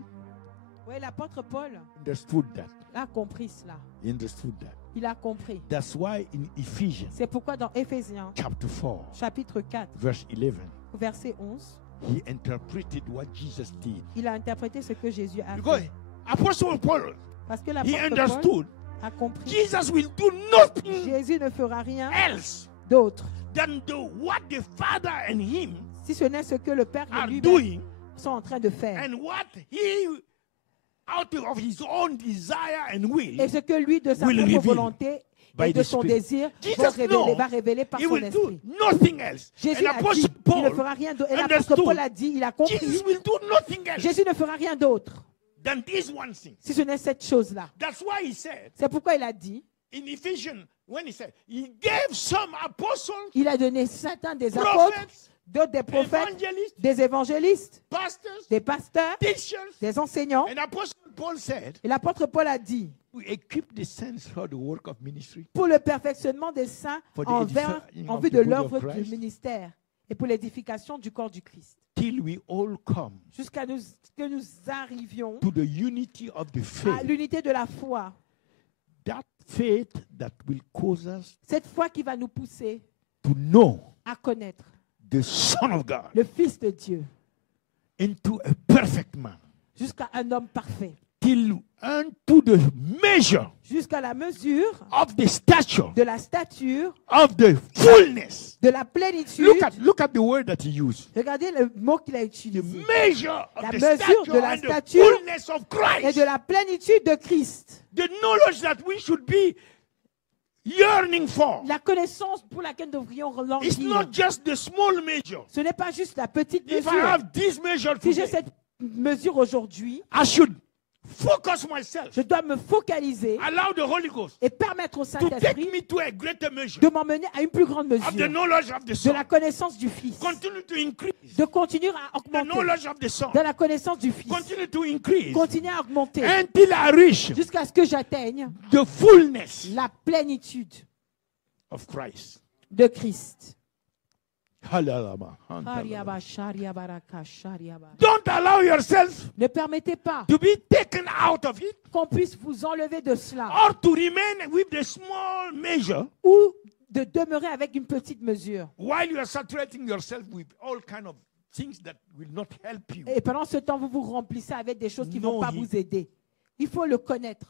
Oui, l'apôtre Paul understood that. a compris cela. He understood that. Il a compris. That's why in Ephesians C'est pourquoi dans Éphésiens, chapter 4, chapitre 4, verse 11, verset 11, he interpreted what Jesus did. il a interprété ce que Jésus a Because fait. Apostle Paul, Parce que he l'apôtre Paul understood a compris. Jesus will do nothing Jésus ne fera rien else d'autre, than what the Father and him si ce n'est ce que le Père are et lui doing sont en train de faire. and what he, out of his own desire and will, Et ce que lui, de sa will propre reveal volonté by et de the son Spirit. désir, Jesus knows va révéler par he son will do esprit. nothing else. Jésus And a dit, Apostle il ne Paul fera rien d'autre. Et l'apôtre understood Paul a dit, il a compris, Jesus will do nothing else Jésus ne fera rien d'autre, than this one thing. si ce n'est cette chose-là. That's why he said C'est pourquoi il a dit, in Ephesians, when he said, he gave some apostles, il a donné certains des apôtres, prophets, d'autres des prophètes, evangelists, des évangélistes, pastors, des pasteurs, teachers. des enseignants. And Apostle Paul said, Et l'apôtre Paul a dit, we equip the saints for the work of ministry. pour le perfectionnement des saints For the en edifying vue of de the body of l'œuvre du Christ. ministère et pour l'édification du corps du Christ. Till we all come Jusqu'à que nous arrivions to the unity of the à faith. l'unité de la foi. That faith that will cause us Cette foi qui va nous pousser to know à connaître the Son of God le Fils de Dieu into a perfect man. jusqu'à un homme parfait. Till unto the measure Jusqu'à la mesure of the stature de la stature, of the fullness. de la plénitude. Look at the word that he used. Regardez le mot qu'il a The utilisé. measure of La the mesure stature de la and the stature fullness of Et Christ. de la plénitude de Christ. The knowledge that we should be yearning for. La connaissance pour laquelle nous devrions It's languir. not just the small measure. Ce n'est pas juste la petite If I mesure. have this measure Si j'ai today, cette mesure aujourd'hui, I should focus myself. je dois me focaliser Allow the Holy Ghost et permettre au to take Saint-Esprit me to a greater measure de m'emmener à une plus grande of the mesure knowledge of the de Son. la connaissance du Fils, Continue to increase de continuer à the augmenter knowledge of the Son. dans la connaissance du Fils, Continue to increase continuer à augmenter until I reach jusqu'à ce que j'atteigne the fullness la plénitude of Christ. de Christ. Hallelujah. Shariaba, shariabaraka, shariaba. Don't allow yourself Ne permettez pas to be taken out of it qu'on puisse vous enlever de cela or to remain with the small measure ou de demeurer avec une petite mesure. while you are saturating yourself with all kind of things that will not help you. Et pendant ce temps, vous vous remplissez avec des choses qui ne vont Know pas him. vous aider. Il faut le connaître.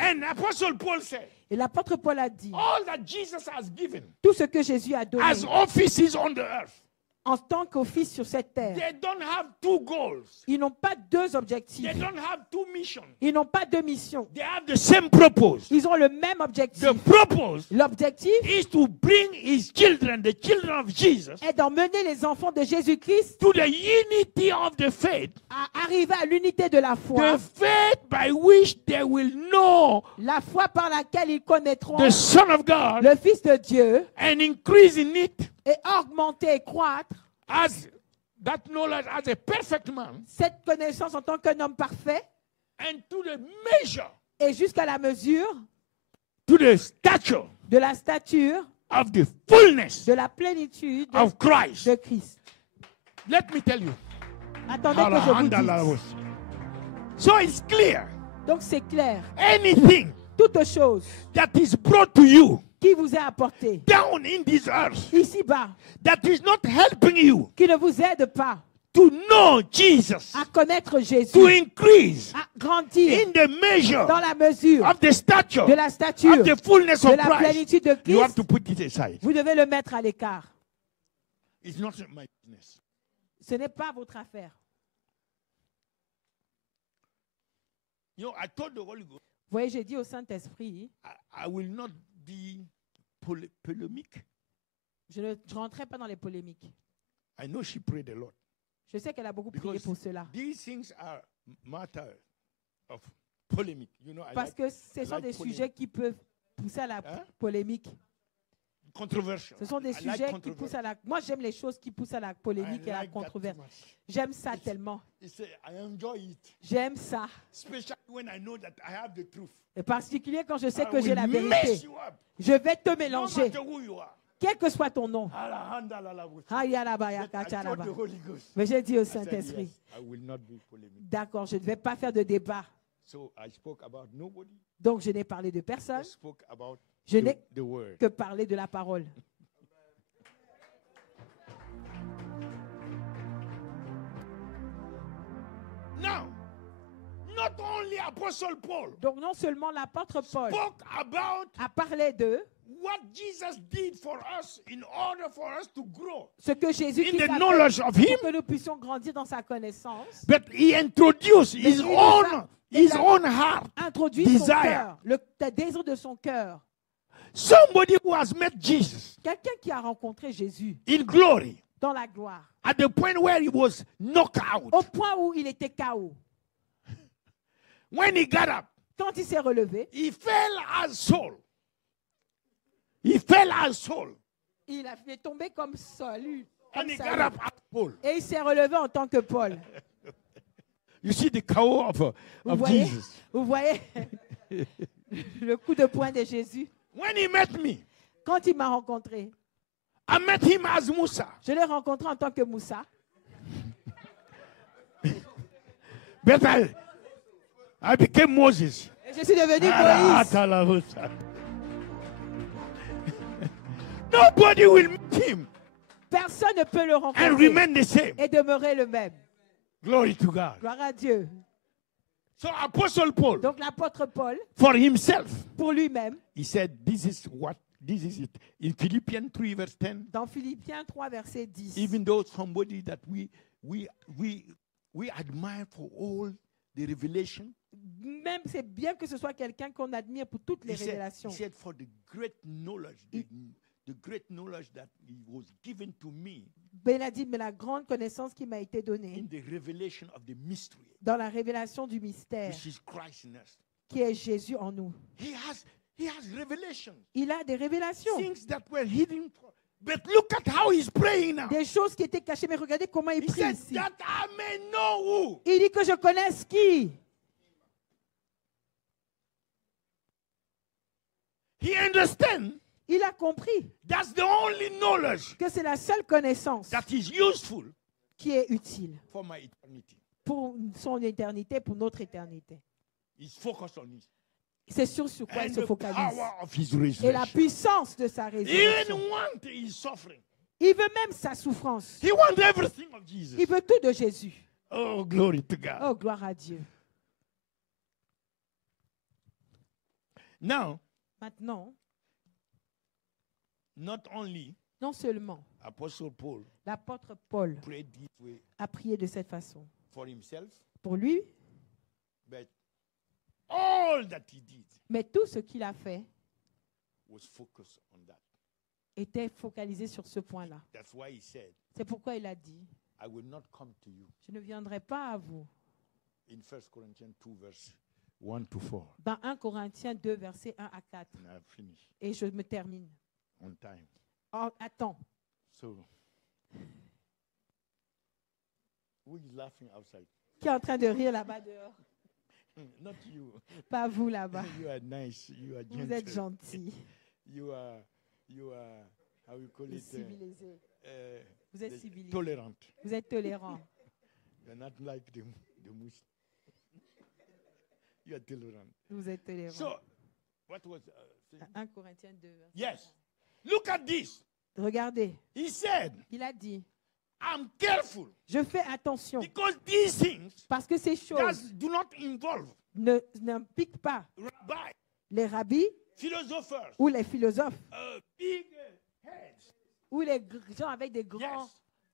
And Apostle Paul said, Et l'apôtre Paul a dit, all that Jesus has given tout ce que Jésus a donné as offices on the earth, en tant qu'office sur cette terre, they don't have two goals. ils n'ont pas deux objectifs. They don't have two missions. Ils n'ont pas deux missions. They have the same purpose. Ils ont le même objectif. The purpose L'objectif is to bring his children, the children of Jesus, est d'emmener les enfants de Jésus-Christ to the unity of the faith. à arriver à l'unité de la foi. The faith by which they will know La foi par laquelle ils connaîtront the Son of God le Fils de Dieu and increase in it et augmenter et croître as that knowledge as a perfect man, cette connaissance en tant qu'un homme parfait, and to the measure, et jusqu'à la mesure to the stature de la stature, of the fullness de la plénitude of Christ. de Christ. Let me tell you. Attendez que je vous dise. So it's clear. Donc c'est clair. Anything Toute chose that is brought to you qui vous est apportée down in this earth, ici-bas, that is not helping you qui ne vous aide pas to know Jesus, à connaître Jésus, to increase à grandir in the measure dans la mesure of the stature de la stature, of the fullness de of la Christ, plénitude de you have Christ, to put it aside. vous devez le mettre à l'écart. It's not my business. Ce n'est pas votre affaire. You know, I told the Holy Ghost, Vous voyez, j'ai dit au Saint-Esprit, I will not be polemic. je ne rentrerai pas dans les polémiques. I know she prayed a lot. Je sais qu'elle a beaucoup prié Because pour cela. these things are matter of polemic. You know, Parce que ce sont des sujets qui peuvent pousser à la polémique. Controversial. Ce sont des I like sujets qui controversy. poussent à la... Moi, j'aime les choses qui poussent à la polémique I et à la like that controverse. too much. J'aime ça tellement. I enjoy it, J'aime ça. especially when I know that I have the truth. En particulier quand je sais I que j'ai will la mess vérité. you up, Je vais te no mélanger, matter who you are. quel que soit ton nom. Aïe, alaba, But I yakacha, told alaba. the Holy Ghost, Mais j'ai dit au I said, Saint-Esprit, yes, I will not be polemic. d'accord, je ne vais pas faire de débat. So I spoke about nobody. Donc, je n'ai parlé de I personne. spoke about Je n'ai the word. que parlé de la parole. Now, not only Apostle Paul Donc, non seulement l'apôtre Paul spoke about a parlé de what Jesus did for us in order for us to grow ce que Jésus in Christ the a knowledge fait of Him, pour que nous puissions grandir dans sa connaissance, but He introduced His il nous a- own il a- own heart. introduit Desire. son cœur, le désir de son cœur. Somebody who has met Jesus Quelqu'un qui a rencontré Jésus in glory dans la gloire, at the point where he was knocked out. au point où il était KO. When he got up, Quand il s'est relevé, he fell as Saul. He fell as Saul. il a fait tomber comme Saul. And Comme he Saül. got up as Paul. Et il s'est relevé en tant que Paul. You see the cow of Vous voyez, Jesus. vous voyez le coup de poing de Jésus. When he met me, Quand il m'a rencontré, I met him as Musa. je l'ai rencontré en tant que Moussa. But I became Moses. Et je suis devenu Moïse. Nobody will meet him Personne ne peut le and rencontrer remain the same. et demeurer le même. Glory to God. Gloire à Dieu. So Apostle Paul, Donc l'apôtre Paul, for himself, pour lui-même, he said, this is it. In Philippians 3 verse 10, dans Philippiens 3, verset 10, even though somebody that we admire for all the revelation, même c'est bien que ce soit quelqu'un qu'on admire pour toutes les he révélations. said for the great knowledge, the great knowledge that he was given to me Ben, il a dit, mais la grande connaissance qui m'a été donnée in the revelation of the mystery, dans la révélation du mystère, which is Christ in us. qui est Jésus en nous. He has revelation, Il a des révélations, things that were hidden. But look at how he's praying now. des choses qui étaient cachées, mais regardez comment il He prie said ici. that I may know who. Il dit que je connaisse qui. He understands Il a compris that's the only knowledge que c'est la seule connaissance that is useful qui est utile for my eternity. pour son éternité, pour notre éternité. He's focused on it. C'est sur quoi il And se the focalise. power of his Et la resurrection. puissance de sa He résurrection. even wants his suffering. Il veut même sa souffrance. He wants everything of Jesus. Il veut tout de Jésus. Oh, glory to God. Oh, gloire à Dieu. Now, Maintenant, not only non seulement Apostle Paul l'apôtre Paul prayed this way a prié de cette façon for himself, pour lui, but all that he did mais tout ce qu'il a fait was focused on that. était focalisé sur ce point-là. That's why he said, C'est pourquoi il a dit, I will not come to you je ne viendrai pas à vous. in 1 Corinthians 2 verse 1 to 4. Dans 1 Corinthiens 2, versets 1 à 4. And I've finished Et je me termine. on time. Oh, attends. So Who is laughing outside? Qui est en train de rire là-bas dehors? Not you. Pas vous là-bas. You are nice. You are gentle. Vous êtes gentil. You are, how you call it? Civilisé. Vous êtes civilisé. Tolerant. Vous êtes tolérant. You are not like the Muslims. You are tolerant. Vous êtes tolérant. So, what was 1 Corinthiens 2. yes. Look at this. Regardez, He said, il a dit, I'm careful je fais attention because these things parce que ces that choses do not involve n'impliquent pas rabbi, les rabbis philosophers, ou les philosophes big heads. ou les gens avec des grands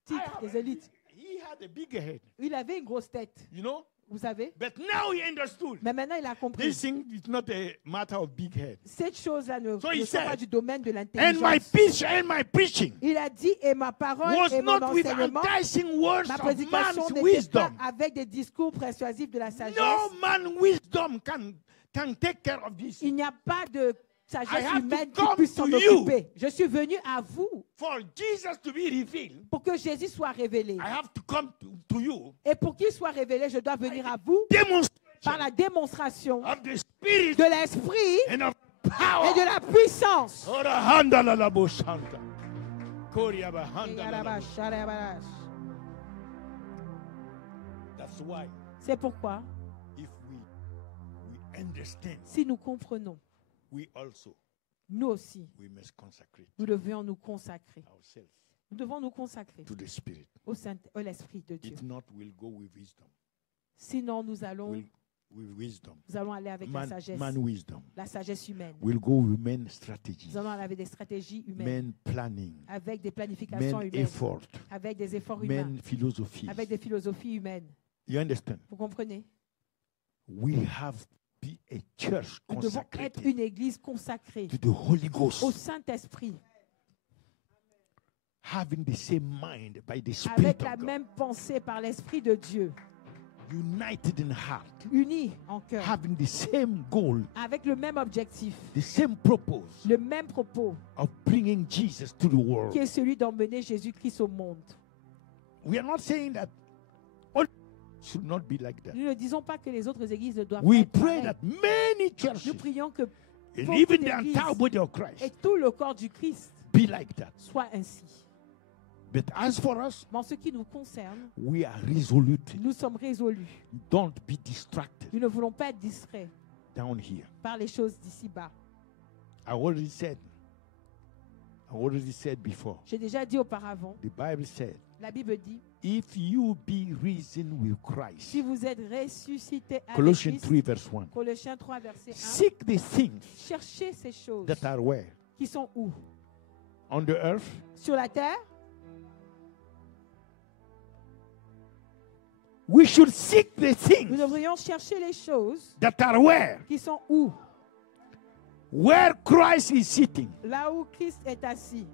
titres, des élites. He had a big head, Il avait une grosse tête, you know. vous savez. But now he understood. Mais maintenant, il a compris. This thing is not a matter of big head. Cette chose-là ne So he sont pas said, du domaine de And my l'intelligence. speech and my preaching Il a dit, et ma parole was et mon not with enseignement, enticing words ma of prédication man's n'était pas wisdom. avec des discours persuasifs de la sagesse. No man wisdom can take care of this. Il n'y a pas de I sagesse have to humaine qui come puisse s'en to you. occuper. Je suis venu à vous For Jesus to be revealed, pour que Jésus soit révélé. I have to come to you. Et pour qu'il soit révélé, je dois venir à vous par Demonstration la démonstration of the Spirit de l'esprit and of et power. de la puissance. Ora handa la la bo shanta. Koriaba handa la la bo. That's why C'est pourquoi, if we understand, si nous comprenons, we also nous aussi, we must consecrate nous devions nous consacrer. ourselves Nous devons nous consacrer to the Spirit. à l'Esprit de Dieu. If not, we'll go with wisdom. Sinon, nous allons With wisdom. aller avec la sagesse, Man wisdom. la sagesse humaine. We'll go with men strategies. Nous allons aller avec des stratégies humaines, Men planning. avec des planifications Men humaines, effort. avec des efforts humains, Men philosophies. avec des philosophies humaines. You understand? Vous comprenez? We have to be a church Nous devons être consecrated une église consacrée to the Holy Ghost, au Saint-Esprit, having the same mind by the Spirit avec la of God, même pensée par l'Esprit de Dieu, united in heart, unis en cœur, having the same goal, avec le même objectif, the same purpose le même propos, of bringing Jesus to the world. qui est celui d'emmener Jésus-Christ au monde. We are not saying that all should not be like that. Nous ne disons pas que les autres églises ne doivent pas We être pray pareilles. that many churches, Nous prions que and beaucoup even the d'églises entire body of et Christ, tout le corps du Christ be like that. soit ainsi. But as for us, Mais en ce qui nous concerne, we are resolute. nous sommes résolus. Don't be distracted Nous ne voulons pas être distraits down here. par les choses d'ici-bas. I already said before, J'ai déjà dit auparavant, the Bible said, la Bible dit, if you be risen with Christ, si vous êtes ressuscité avec Colossians Christ, 3 verse 1, Colossiens 3, verset 1, seek the things cherchez ces choses that are where? qui sont où? On the earth. Sur la terre? We should seek the Nous things devrions chercher les choses that are where? qui sont où? Where Christ is sitting. Là où Christ est assis.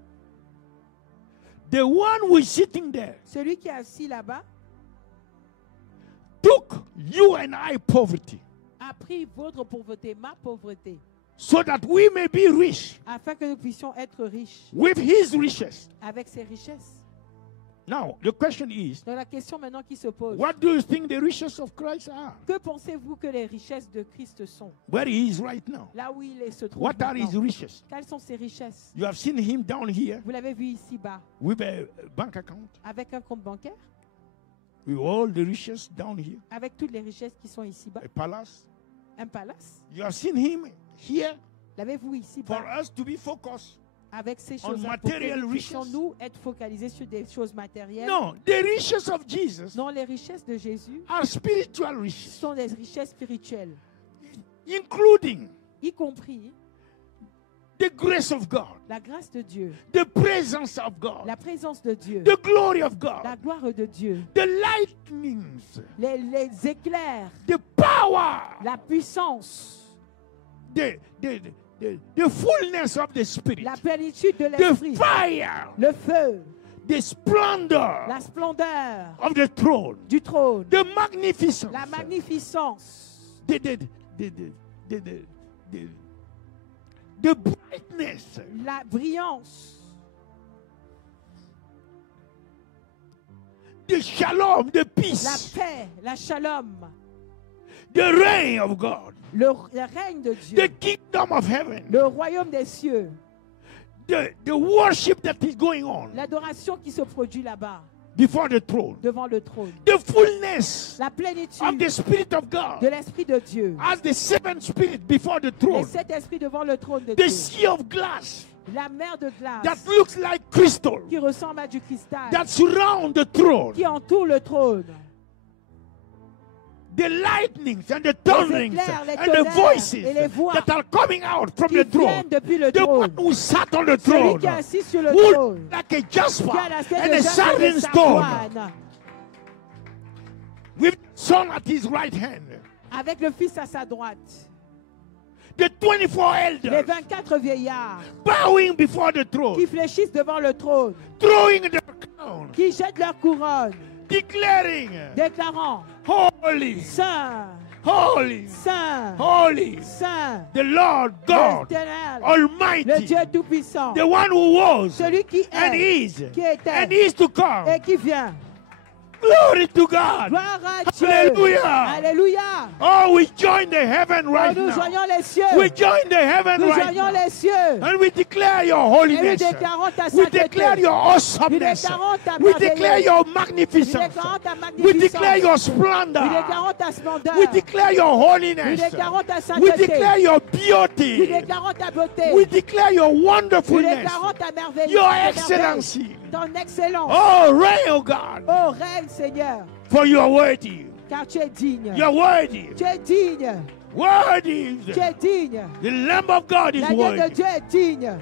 The one who is sitting there Celui qui est assis là-bas took you and I poverty a pris votre pauvreté, ma pauvreté, so that we may be rich afin que nous puissions être riches with his riches. avec ses richesses. Now, the question is, Donc la question maintenant qui se pose, what do you think the riches of Christ are? que pensez-vous que les richesses de Christ sont? Where he is right now. Là où il se trouve What are his maintenant. riches? Quelles sont ses richesses? You have seen him down here Vous l'avez vu ici-bas, with a bank account, avec un compte bancaire, with all the riches down here, avec toutes les richesses qui sont ici-bas, a palace. un palace. You have seen him here L'avez-vous for ici-bas, us to be focused. avec ces on choses-là, pour que material nous puissions riches. nous être focalisés sur des choses matérielles? No, the riches of Jesus Non, les richesses de Jésus are spiritual riches, sont des richesses spirituelles, including y compris the grace of God, la grâce de Dieu, the presence of God, la présence de Dieu, the glory of la God, gloire de Dieu, the lightnings, les éclairs, the power, la puissance, the fullness of the Spirit, la plénitude de the l'esprit, fire, le feu, the splendor la splendeur of the throne, du trône, the magnificence, la magnificence, the brightness, la brillance, the shalom, the la peace, paix, la shalom, the reign of God, le règne de Dieu, the kingdom of heaven, le royaume des cieux, the worship that is going on l'adoration qui se produit là-bas, before the throne, devant le trône, the fullness la of plénitude the Spirit of de God l'Esprit de Dieu, as the seventh Spirit before the et throne, cet esprit devant le trône de the Dieu, sea of glass la mer de that glace looks like crystal qui ressemble à du cristal, that surround the throne, qui entoure le trône, the lightnings and the thunderings éclairs, les and the tonnerres voices et les voix that are coming out from qui the throne. viennent depuis le The one trône, who sat on the celui throne, qui est assis sur le who trône, like a jasper qui a l'aspect and de a Jacques et sardine de stone, Savoine, with the Son at his right hand, avec le Fils à sa droite, the 24 les elders 24 vieillards bowing before the throne, qui fléchissent devant le trône, throwing their crown, qui jettent leur couronne, declaring, déclarant Holy, Saint, holy, Saint, holy, Saint, the Lord God l'Éternel, le Almighty, Dieu Tout-Puissant, the one who was celui qui and est, is qui était and is to come. et qui vient. Glory to God. Gloire à Dieu. Hallelujah. Alléluia. Oh, we join the heaven Oh, right nous now. joignons les cieux. We join the heaven Nous right joignons now. les cieux. And we declare your Et nous holiness. déclarons ta We sainteté. declare your Nous awesomeness. déclarons ta We declare merveilleuse. your Nous magnificence. déclarons ta We declare magnificence. your Nous splendor. déclarons ta splendeur. We declare your Nous holiness. déclarons ta We sainteté. declare your Nous beauty. déclarons ta beauté. We declare your Nous wonderfulness. déclarons ta merveille. Your ta merveille, excellency. ton excellence. Oh, reign, oh God. Oh, règne, Seigneur, For you are worthy. car tu es digne. You are worthy. Tu es digne. Worthy. Tu es digne. The Lamb of God is L'agneau de worthy. Dieu est digne.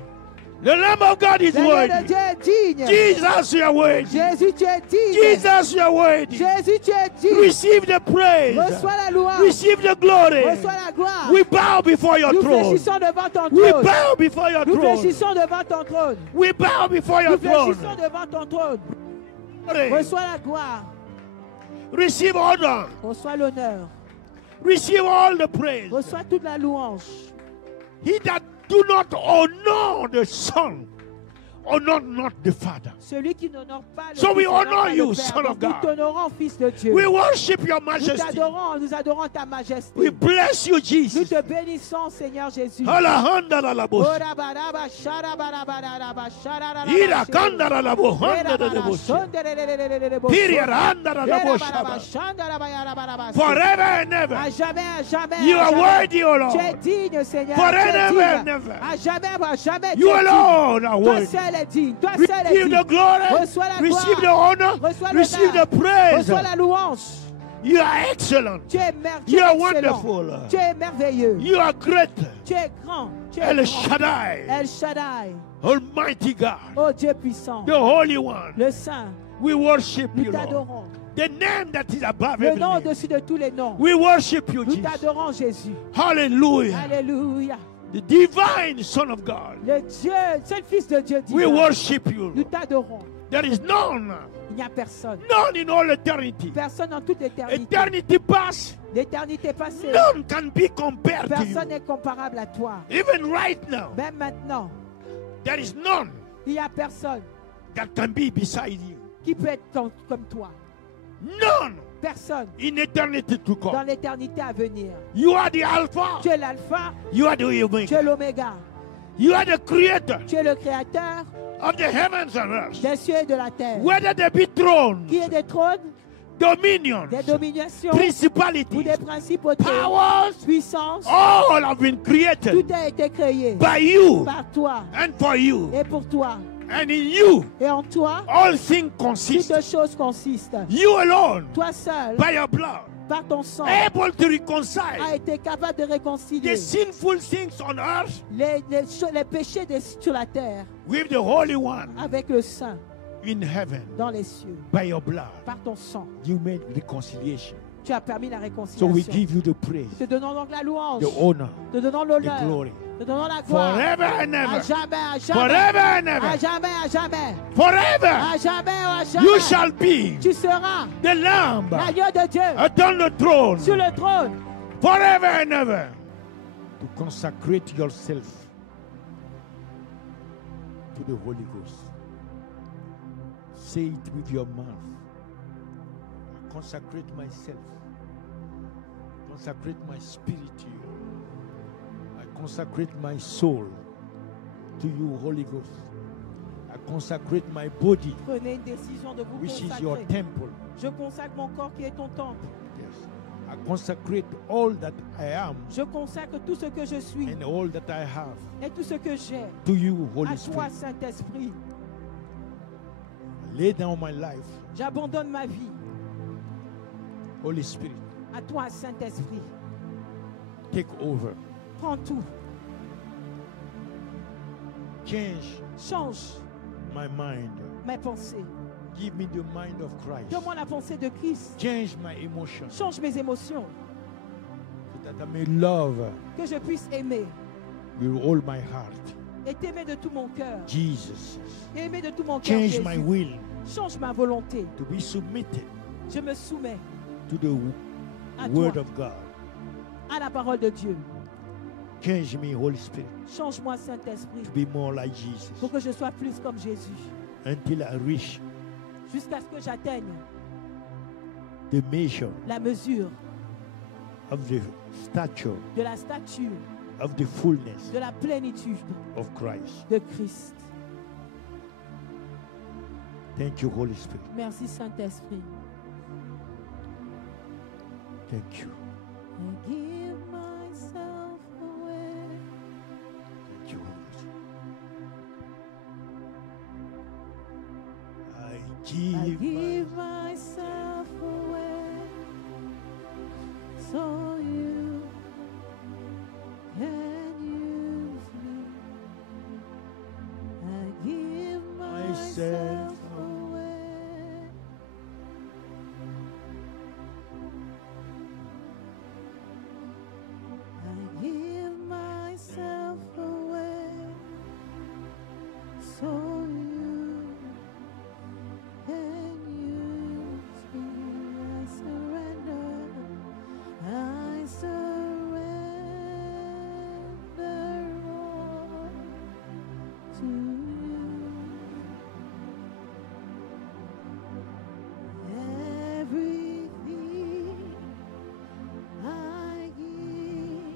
The Lamb of God is L'agneau de worthy. Dieu est digne. Jesus, you are worthy. Jésus, tu es digne. Jesus, you are worthy. Jésus, tu es digne. Receive the praise. Reçois la louange. Receive the glory. Reçois la gloire. We bow before your Nous throne. fléchissons devant ton We trône. bow before your Nous throne. fléchissons devant ton trône. We bow before Nous your throne. fléchissons devant ton trône. Glory. Reçois la gloire. Receive honor. Reçois l'honneur. Receive all the praise. Reçois toute la louange. He that do not honor the Son, honor not the Father. Celui qui n'honore pas le So we Fils, honore honor pas you, le Père. Son of Donc nous God. t'honorons, Fils de Dieu. We worship your Nous majesty. t'adorons, nous adorons ta majesté. We bless you, Nous Jesus. te bénissons, Seigneur Jésus. Alahandaralabos. Ora baraba, shara baraba, baraba, shara baraba, Ira shiri. kandaralabo, Era bara, handaralabos. shonderelelelelelebo, Piria shonda. randaralabos. Era baraba, shandaraba, yara baraba, Forever and ever. à jamais, à jamais, You à are jamais. worthy, O Tu es Lord. digne, Seigneur. Forever Tu es and digne. ever. À jamais, tu You es digne. alone are Toi worthy. seul est digne. Toi seul est Receive digne. the glory. Reçois la Receive the gloire. honor. Reçois Receive the l'honneur. praise. Reçois la louange. You are excellent. Tu es You are excellent. wonderful. Tu es merveilleux. You are great. Tu es grand. Tu es El grand. Shaddai. El Shaddai. Almighty God. Oh Dieu puissant. The Holy One. Le Saint. We worship Nous you, Lord. t'adorons. The name that is above Le every nom name. au-dessus de tous les noms. We worship you, Nous Jesus. t'adorons, Jésus. Hallelujah. Alléluia. The divine Son of God. Le Dieu, c'est le Fils de Dieu We divin. worship you. Nous t'adorons. There is none. Il n'y a personne. None in all eternity. Personne en toute éternité. Eternity past. L'éternité passée. None can be compared to Personne you. n'est comparable à toi. Even right now, Même maintenant, there is none il n'y a personne that can be beside you. qui peut être comme toi. None Personne in eternity to dans come. l'éternité à venir. You are the Alpha. Tu es l'alpha, You are the tu Omega. es l'oméga. You are the creator Tu es le créateur of the heavens and earth. des cieux et de la terre. Whether they be thrones, Qui est des trônes, dominions, des dominations ou principalities, des principautés, powers, puissances, all have been created tout a été créé by you par toi and for you. et pour toi. And in you, Et en toi, all things consist. toutes choses consistent. You alone, Toi seul, by your blood, par ton sang, able to a reconcile été capable de réconcilier the sinful things on earth les péchés sur la terre with the Holy One avec le Saint in heaven. dans les cieux. By your blood, Par ton sang, you made reconciliation. tu as permis la So réconciliation. we give you the praise, Te donnons donc la louange, the honor, te donnons the l'honneur, glory. te donnons la gloire. Forever and À ever. jamais, à jamais. Forever and À ever. jamais, à jamais. Forever. À jamais, à jamais. You shall be Tu seras the Lamb l'agneau de Dieu upon the throne. sur le trône. Forever and ever. To consecrate yourself to the Holy Ghost. Say it with your mouth. consecrate myself. Consecrate my spirit to you. I consecrate my soul to you, Holy Ghost. I consecrate my body, Prenez une décision de vous which is your consacrer. temple. Je consacre mon corps qui est ton temple. Yes. I consecrate all that I am Je consacre tout ce que je suis and all that I have et tout ce que j'ai to you, Holy à toi, Spirit. Saint-Esprit. I lay down my life, J'abandonne ma vie Holy Spirit. à toi, Saint-Esprit. Take over. Prends tout. Change Change my mind. mes pensées. Give me the mind of Christ. Donne-moi la pensée de Christ. Change my emotions Change mes émotions. so that I may love Que je puisse aimer with all my heart. et t'aimer de tout mon cœur. Jesus. Et aimer de tout mon cœur. Change Jésus. my will Change ma volonté. to be submitted Je me soumets to the à word toi, of God. à la parole de Dieu. Change me, Holy Spirit, Change-moi, Saint-Esprit, to be more like Jesus pour que je sois plus comme Jésus. until I reach Jusqu'à ce que j'atteigne the measure la mesure of the stature de la stature, of the fullness de la plénitude of Christ. de Christ. Thank you, Holy Spirit. Merci, Saint-Esprit. Thank you. I give myself away. Thank you, Holy Spirit. I give myself away so you can use me. I give myself away. I give myself away so you can use me. I surrender. I surrender all to you. Everything I give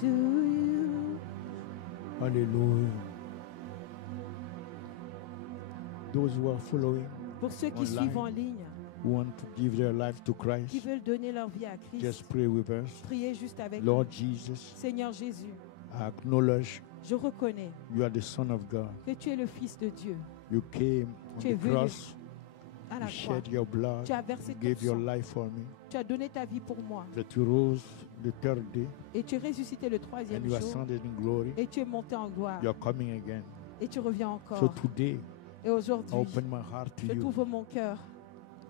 to you. Hallelujah. Those who are following, Pour ceux qui Online. suivent en ligne, who want to give their life to qui Christ, veulent donner leur vie à Christ, just pray with us. priez juste avec Lord nous. Jesus, Seigneur Jésus, I acknowledge je reconnais you are the Son of God. que tu es le Fils de Dieu. You came on Tu es the venu cross, à you la croix. shed your blood, Tu as versé you ton gave your sang. life for me, Tu as donné ta vie pour moi. that you rose the third day, Et tu es ressuscité le troisième and you jour. ascended in glory. Et tu es monté en gloire. You are coming again. Et tu reviens So encore. today, Et I aujourd'hui, open my heart to je you. t'ouvre mon cœur.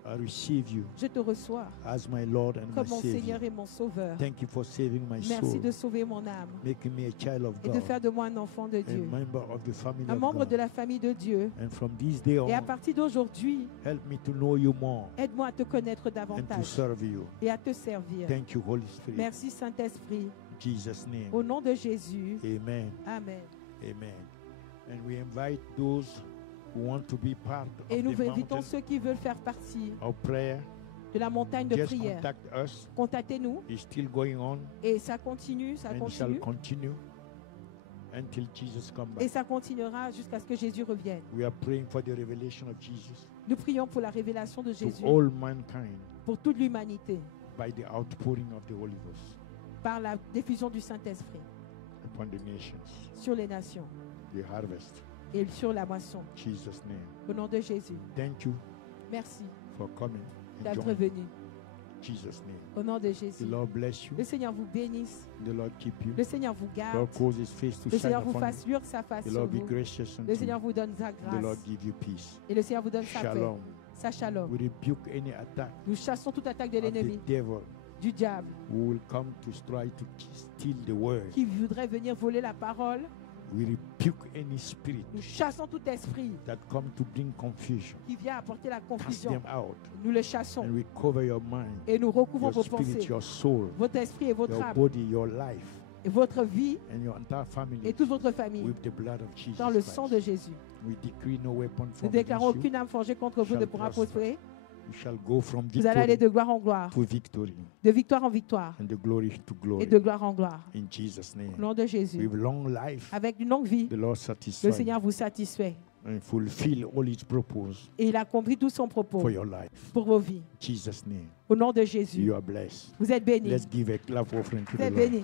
I receive you Je te reçois as my Lord and my comme mon Savior. Seigneur et mon Sauveur. Thank you for saving my Merci soul, de sauver mon âme making me a child of et de God, faire de moi un enfant de a Dieu, member of the family un of membre God. de la famille de Dieu. And from this day Et à on, partir d'aujourd'hui, help me to know you more aide-moi à te connaître and to davantage serve you. et à te servir. Thank you, Holy Spirit. Merci Saint-Esprit. In Jesus' name. Au nom de Jésus. Amen. Amen. Amen. And we invite those who want to be part Et of nous the invitons mountain ceux qui veulent faire partie of prayer. de la montagne de Just prière. contact us. Contactez-nous It's still going on et ça continue, ça and it shall continue. continue until Jesus comes Et back. ça continuera jusqu'à ce que Jésus revienne. We are praying for the revelation of Jesus Nous prions pour la révélation de to Jésus all mankind pour toute l'humanité by the outpouring of the Holy Ghost par la diffusion du Saint-Esprit upon the nations, sur les nations the harvest. et sur la moisson. In Jesus' name. Au nom de Jésus. Thank you Merci for coming and d'être joining. venu. In Jesus' name. Au nom de The Jésus. Lord bless you. Le Seigneur vous bénisse. The Lord keep you. Le Seigneur vous The garde. Lord cause His face to Le shine Seigneur vous upon fasse you. luire sa face The sur Lord be vous. gracious Le unto Seigneur you. vous donne sa The Lord grâce. give you peace. Et le Seigneur vous donne sa paix, Shalom. sa shalom. We rebuke any attack Nous chassons toute attaque de of the l'ennemi, devil du diable, who will come to try to steal the word. qui voudrait venir voler la parole. We rebuke any spirit Nous chassons tout esprit that come to bring confusion. qui vient apporter la Cast confusion. them out. Nous le chassons And we cover your mind, et nous recouvrons your vos spirit, pensées, your soul, votre esprit et votre your âme, body, your life, et votre vie and your entire family et toute votre famille with the blood of Jesus dans le sang de Christ. Jésus. We decree no weapon Nous formed déclarons against you aucune âme forgée contre vous shall ne pourra prosper. prospérer. You shall go from Vous allez aller victory de gloire en gloire, to victory de victoire en victoire and the glory to et glory. de gloire en gloire. In Jesus' name. Au nom de Jésus. With long life, Avec une longue vie, the Lord le satisfy Seigneur vous satisfait. and fulfill all His purpose Et il a accompli tout son propos for your life. pour vos vies. Jesus' name. Au nom de Jésus. You are blessed. Vous êtes bénis. Let's give a clap offering to Vous the êtes Lord. bénis.